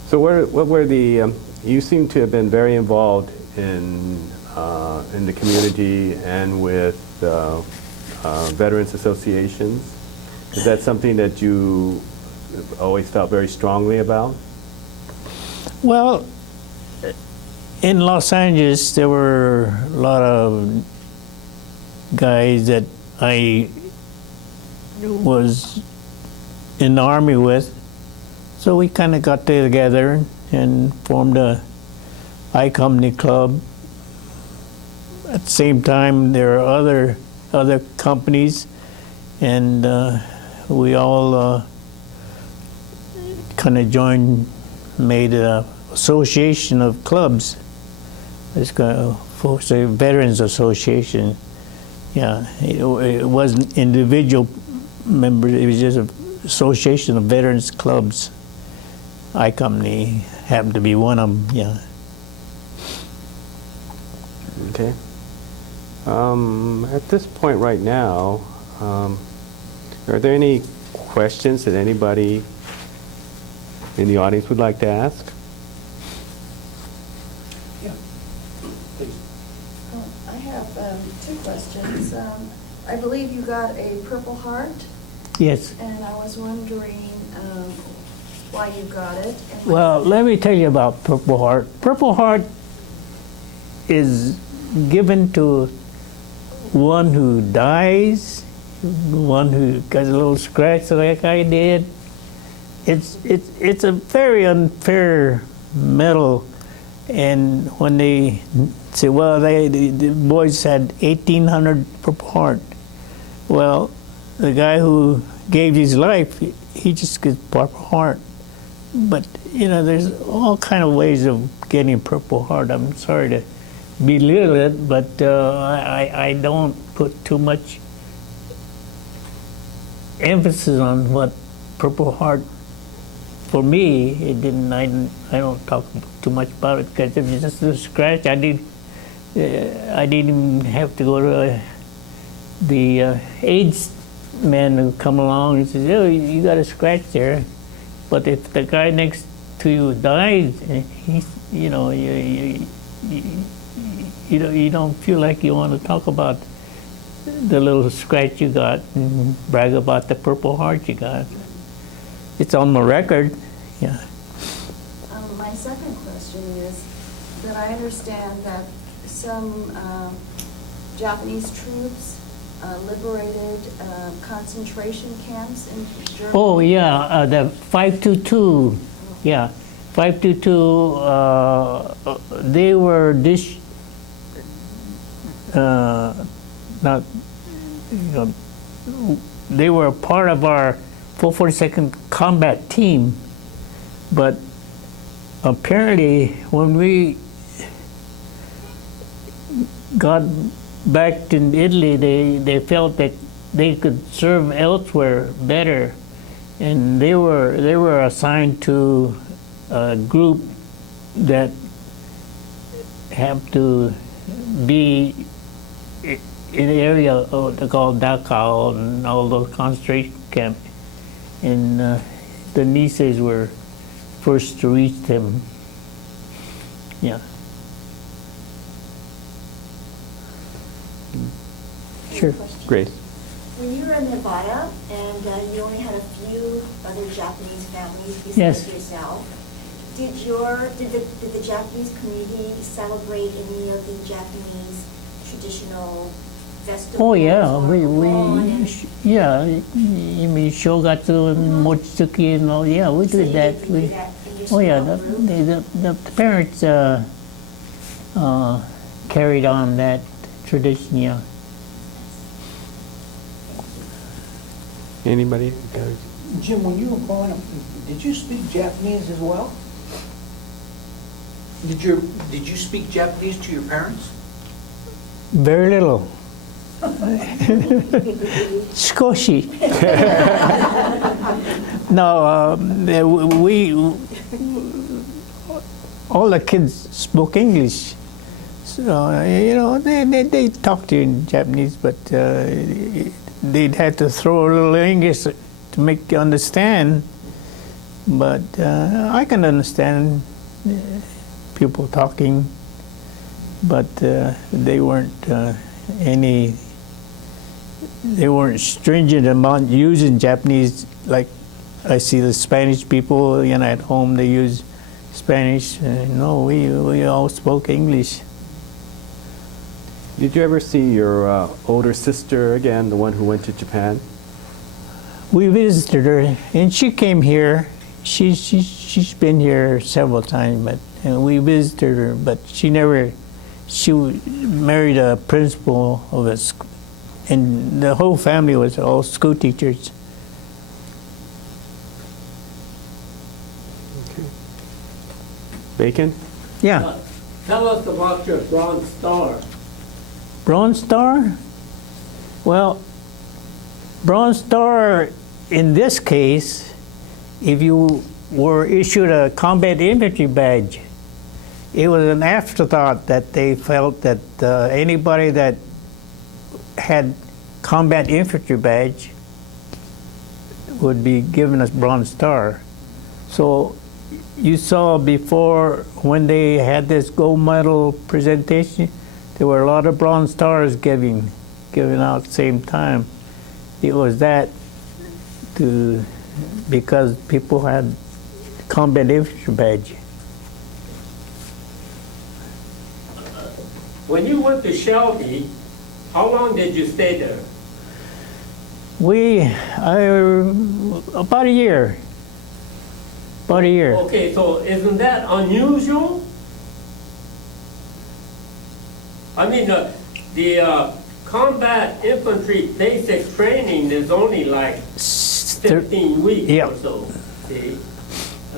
So what were the, you seem to have been very involved in the community and with veterans associations. Is that something that you always felt very strongly about? Well, in Los Angeles, there were a lot of guys that I was in the Army with. So we kind of got together and formed a I-Company club. At the same time, there are other companies, and we all kind of made an association of clubs. It's called Veterans Association. Yeah, it wasn't individual members, it was just an association of veterans clubs. I-Company happened to be one of them, yeah. Okay. At this point right now, are there any questions that anybody in the audience would like to ask? I have 2 questions. I believe you got a Purple Heart, Yes. and I was wondering why you got it. And Well, let me tell you about Purple Heart. Purple Heart is given to one who dies, one who gets a little scratch like I did. It's a very unfair medal, and when they say, well, the boys had 1,800 Purple Heart. Well, the guy who gave his life, he just gets Purple Heart. But you know, there's all kind of ways of getting Purple Heart. I'm sorry to belittle it, but I don't put too much emphasis on what Purple Heart. For me, it didn't. I don't talk too much about it because if it's just a scratch, I didn't even have to go to the AIDS man who come along and says, "Oh, you got a scratch there." But if the guy next to you dies, he's, you know, you don't feel like you want to talk about the little scratch you got and brag about the Purple Heart you got. It's on the record. Yeah. My second question is that I understand that some Japanese troops liberated concentration camps in Germany. Oh yeah, the 522. Yeah, 522. They were not, they were part of our 442nd Combat Team, but apparently when we got back to Italy, they felt that they could serve elsewhere better, and they were assigned to a group that have to be in the area called Dachau and all those concentration camps, and the Nices were first to reach them. Yeah. Sure. Great. When you were in Nevada and you only had a few other Japanese families besides Yes. yourself, did the Japanese community celebrate any of the Japanese traditional festivals? Oh yeah, or Ramon and- yeah. You mean Shogatsu and Mochitsuki and all? Yeah, we So did you that. get to do that in your Oh yeah, small group? the parents carried on that tradition. Yeah. Anybody? Jim, when you were growing up, did you speak Japanese as well? Did you speak Japanese to your parents? Very little. Skoshi. No, we all the kids spoke English. So, they talked to you in Japanese, but they'd have to throw a little English to make you understand. But I can understand people talking, but they weren't they weren't stringent about using Japanese like I see the Spanish people, at home they use Spanish. No, we all spoke English. Did you ever see your older sister again, the one who went to Japan? We visited her, and she came here. She's been here several times, but we visited her. But she married a principal of a school, and the whole family was all school teachers. Bacon? Yeah, Tell us about your Bronze Star. Bronze Star. Well, Bronze Star in this case, if you were issued a combat infantry badge, it was an afterthought that they felt that anybody that had combat infantry badge would be given a Bronze Star. So you saw before when they had this gold medal presentation, there were a lot of Bronze Stars given out at the same time. It was that because people had combat infantry badge. When you went to Shelby, how long did you stay there? About a year. About a year. Okay, so isn't that unusual? I mean, the combat infantry basic training is only like 15 weeks Yeah. or so, see?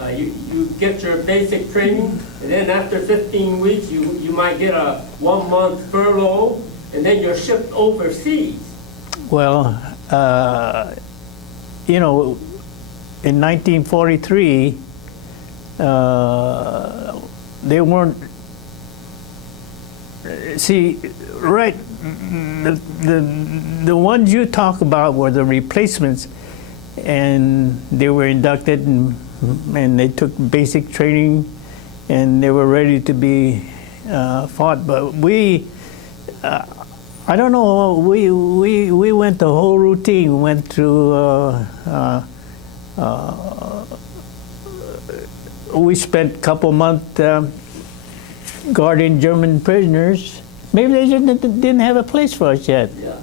You get your basic training, and then after 15 weeks, you might get a 1-month furlough, and then you're shipped overseas. Well, in 1943, they weren't. See, right, the ones you talk about were the replacements, and they were inducted and they took basic training, and they were ready to be fought. But I don't know. We went the whole routine. We went through. We spent a couple months guarding German prisoners. Maybe they didn't have a place for us yet. Yeah.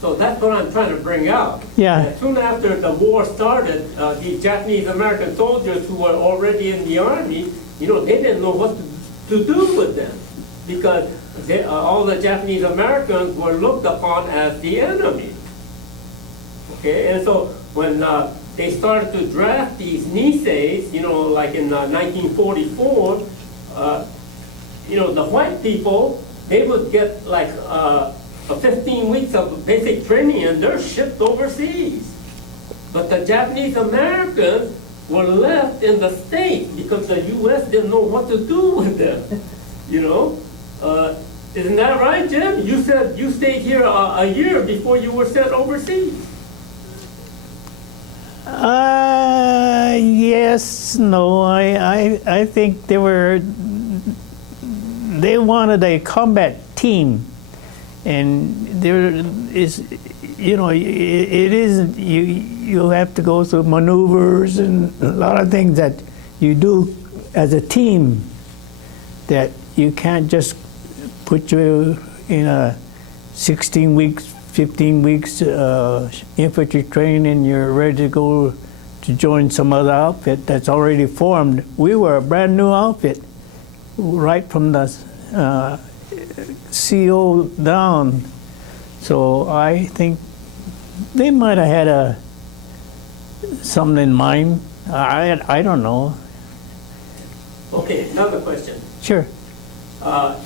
So that's what I'm trying to bring out. Yeah. Soon after the war started, the Japanese American soldiers who were already in the army, they didn't know what to do with them because all the Japanese Americans were looked upon as the enemy. Okay, and so when they started to draft these Niseis, like in 1944, the white people, they would get like 15 weeks of basic training and they're shipped overseas. But the Japanese Americans were left in the States because the U.S. didn't know what to do with them. Isn't that right, Jim? You said you stayed here a year before you were sent overseas. Yes, no. I think they wanted a combat team, and there is, it isn't. You have to go through maneuvers and a lot of things that you do as a team. That you can't just put you in a 16 weeks, 15 weeks infantry training and you're ready to go to join some other outfit that's already formed. We were a brand new outfit right from the CO down. So I think they might have had something in mind. I don't know. Okay, another question. Sure.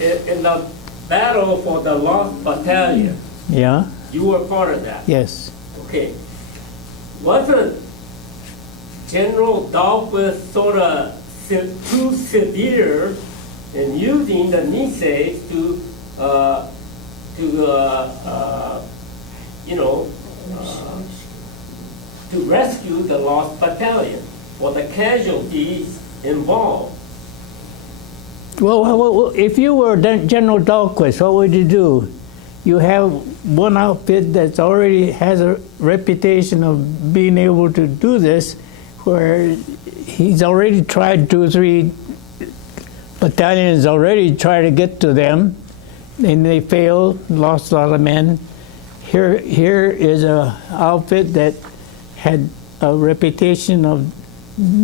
In the battle for the Lost Battalion, Yeah. you were part of that. Yes. Okay. Wasn't General Dahlquist sort of too severe in using the Niseis to rescue the Lost Battalion for the casualties involved? Well, if you were General Dahlquist, what would you do? You have one outfit that's already has a reputation of being able to do this, where he's already tried 2 or 3 battalions already tried to get to them, and they failed, lost a lot of men. Here is a outfit that had a reputation of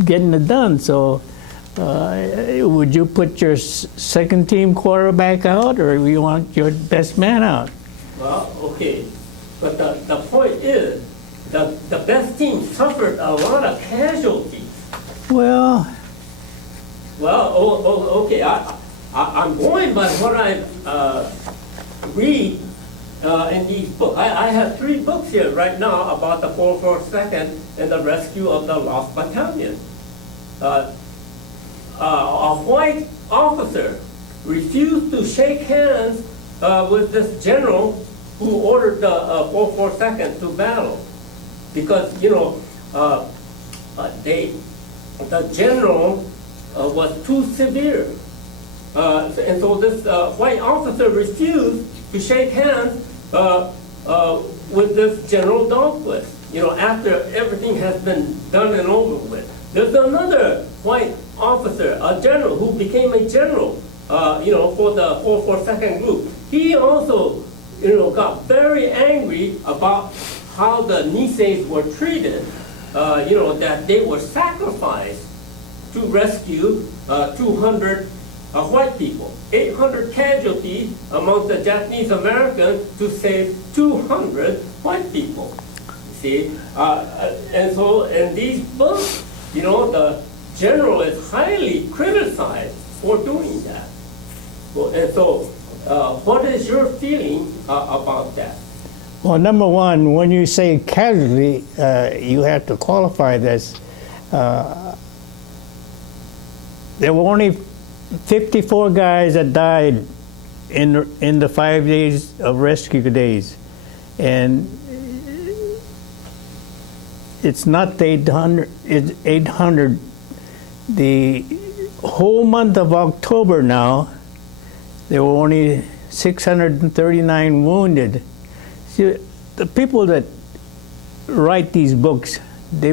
getting it done. So, would you put your second team quarterback out, or you want your best man out? Well, okay, but the point is, the best team suffered a lot of casualties. Well, Okay, I'm going by what I read in these books. I have 3 books here right now about the 442nd and the rescue of the Lost Battalion. A white officer refused to shake hands with this general who ordered the 442nd to battle because, the general was too severe. And so this white officer refused to shake hands with this General Dahlquist, after everything has been done and over with. There's another white officer, a general, who became a general, for the 442nd group. He also, got very angry about how the Niseis were treated, that they were sacrificed to rescue 200 white people. 800 casualties among the Japanese Americans to save 200 white people. See, and so in these books, the general is highly criticized for doing that. Well, and so, what is your feeling about that? well, number one, when you say casualty, you have to qualify this. There were only 54 guys that died in the 5 days of rescue days, and it's not the 800. It's 800. The whole month of October now, there were only 639 wounded. See, the people that write these books, they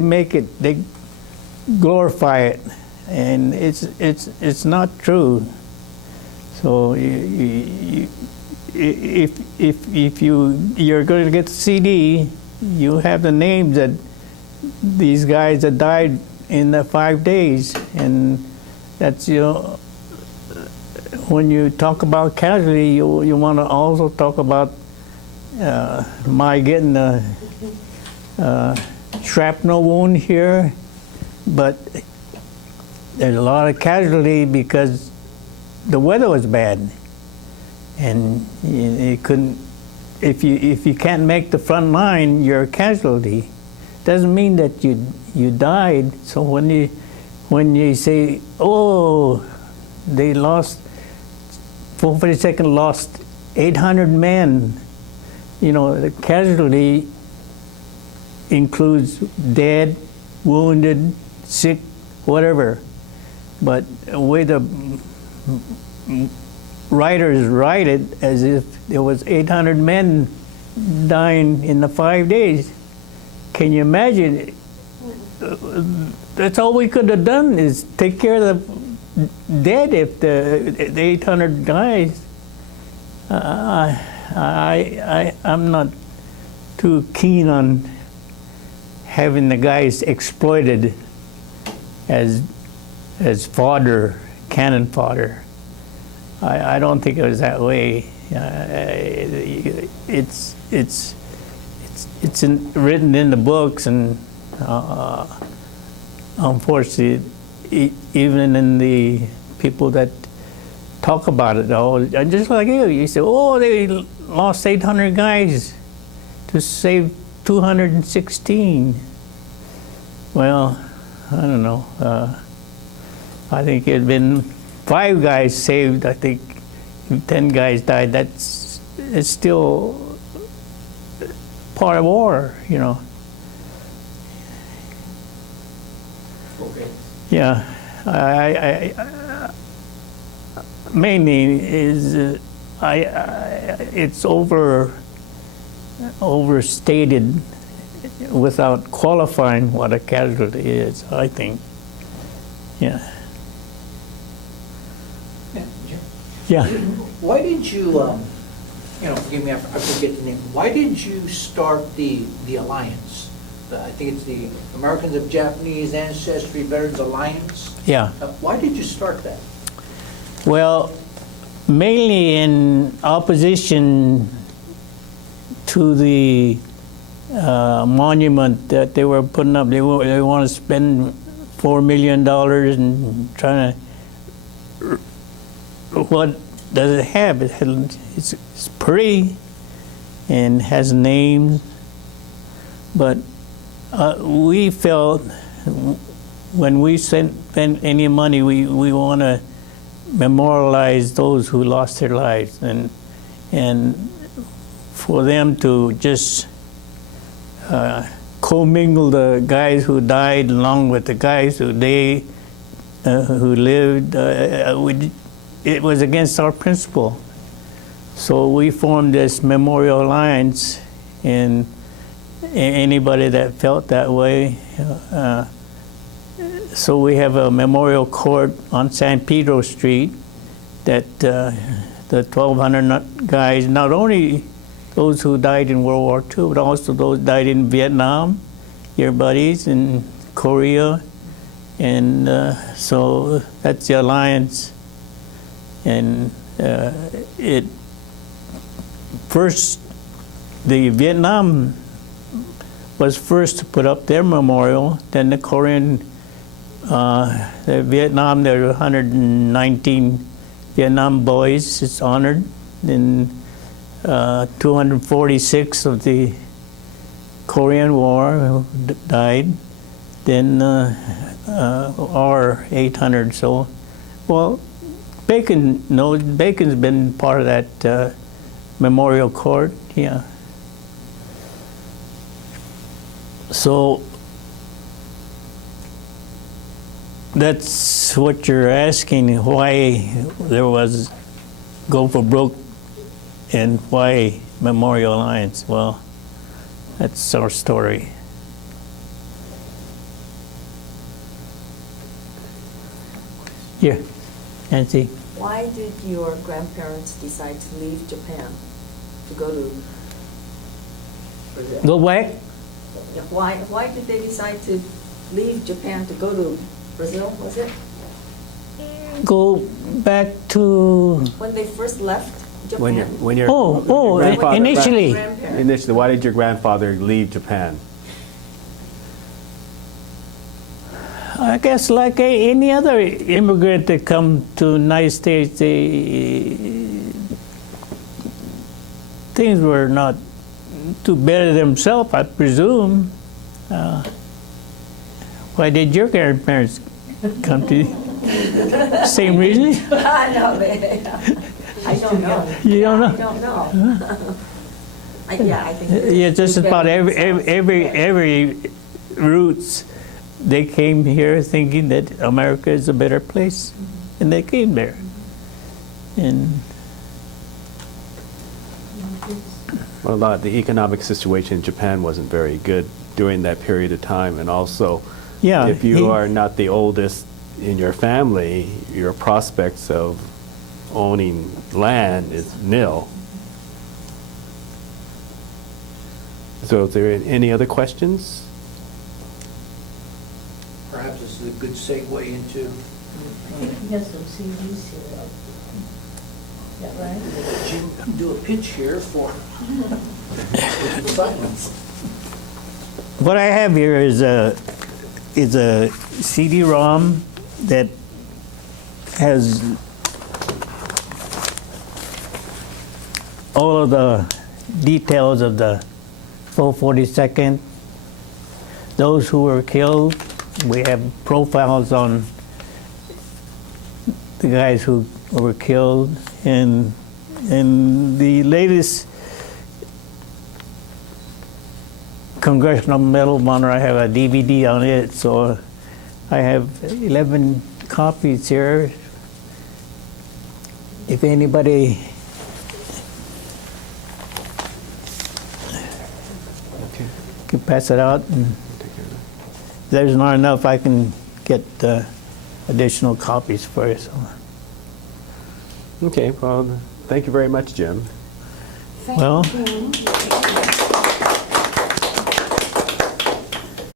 glorify it, and it's not true. So if you're going to get the CD, you have the names that these guys that died in the 5 days, and that's, when you talk about casualty, you want to also talk about my getting a shrapnel wound here, but there's a lot of casualty because the weather was bad, and you couldn't. If you can't make the front line, you're a casualty. Doesn't mean that you died. So when you say, oh, they lost, 442nd lost 800 men, the casualty includes dead, wounded, sick, whatever. But the way the writers write it, as if there was 800 men dying in the 5 days. Can you imagine? That's all we could have done is take care of the dead if the 800 guys. I'm not too keen on having the guys exploited as fodder, cannon fodder. I don't think it was that way. It's written in the books, and unfortunately, even in the people that talk about it, and just like you say, oh, they lost 800 guys to save 216. Well, I don't know. I think it had been 5 guys saved. I think 10 guys died. It's still part of war, Okay. Yeah, I mainly is it's overstated without qualifying what a casualty is, I think. Yeah. Yeah. Why did you, forgive me, I forget the name. Why did you start the Alliance? I think it's the Americans of Japanese Ancestry Veterans Alliance. Yeah. Why did you start that? Well, mainly in opposition to the monument that they were putting up. They want to spend $4 million and trying to. What does it have? It's pretty and has names, but we felt when we spend any money, we want to memorialize those who lost their lives, and for them to just commingle the guys who died along with the guys who lived. It was against our principle. So we formed this Memorial Alliance, and anybody that felt that way. So we have a memorial court on San Pedro Street that the 1,200 guys, not only those who died in World War II, but also those who died in Vietnam, your buddies in Korea. And so that's the Alliance. And it first, the Vietnam was first to put up their memorial, then the Korean, the Vietnam, there were 119 Vietnam boys, it's honored, then 246 of the Korean War died, then our 800, so, well, Bacon's been part of that memorial court, yeah. So that's what you're asking, why there was go for broke And why Memorial Alliance? Well, that's our story. Here, Nancy. Why did your grandparents decide to leave Japan to go to Brazil? Go back. Yeah, why did they decide to leave Japan to go to Brazil, was it? Go back to. When they first left When Japan? when your Oh, grandfather- initially. Grandparents. Initially, why did your grandfather leave Japan? I guess like any other immigrant that come to the United States, things were not too better themselves, I presume. Why did your grandparents come to? Same reason? No, I don't know. You don't I know? don't know. Yeah, I think. Yeah, just it's about better every roots. They came here thinking that America is a better place, and they came there. And Well, the economic situation in Japan wasn't very good during that period of time, and also, yeah, if you are not the oldest in your family, your prospects of owning land is nil. So, is there any other questions? Perhaps this is a good segue into, I think we have some CDs here. Is that right? Jim, do a pitch here for the silence. what I have here is a CD-ROM that has all of the details of the 442nd, those who were killed. We have profiles on the guys who were killed, and the latest Congressional Medal of Honor, I have a DVD on it, so I have 11 copies here. If anybody can pass it out, and if there's not enough, I can get additional copies for you. So. Okay, well, thank you very much, Jim. Well, Thank you.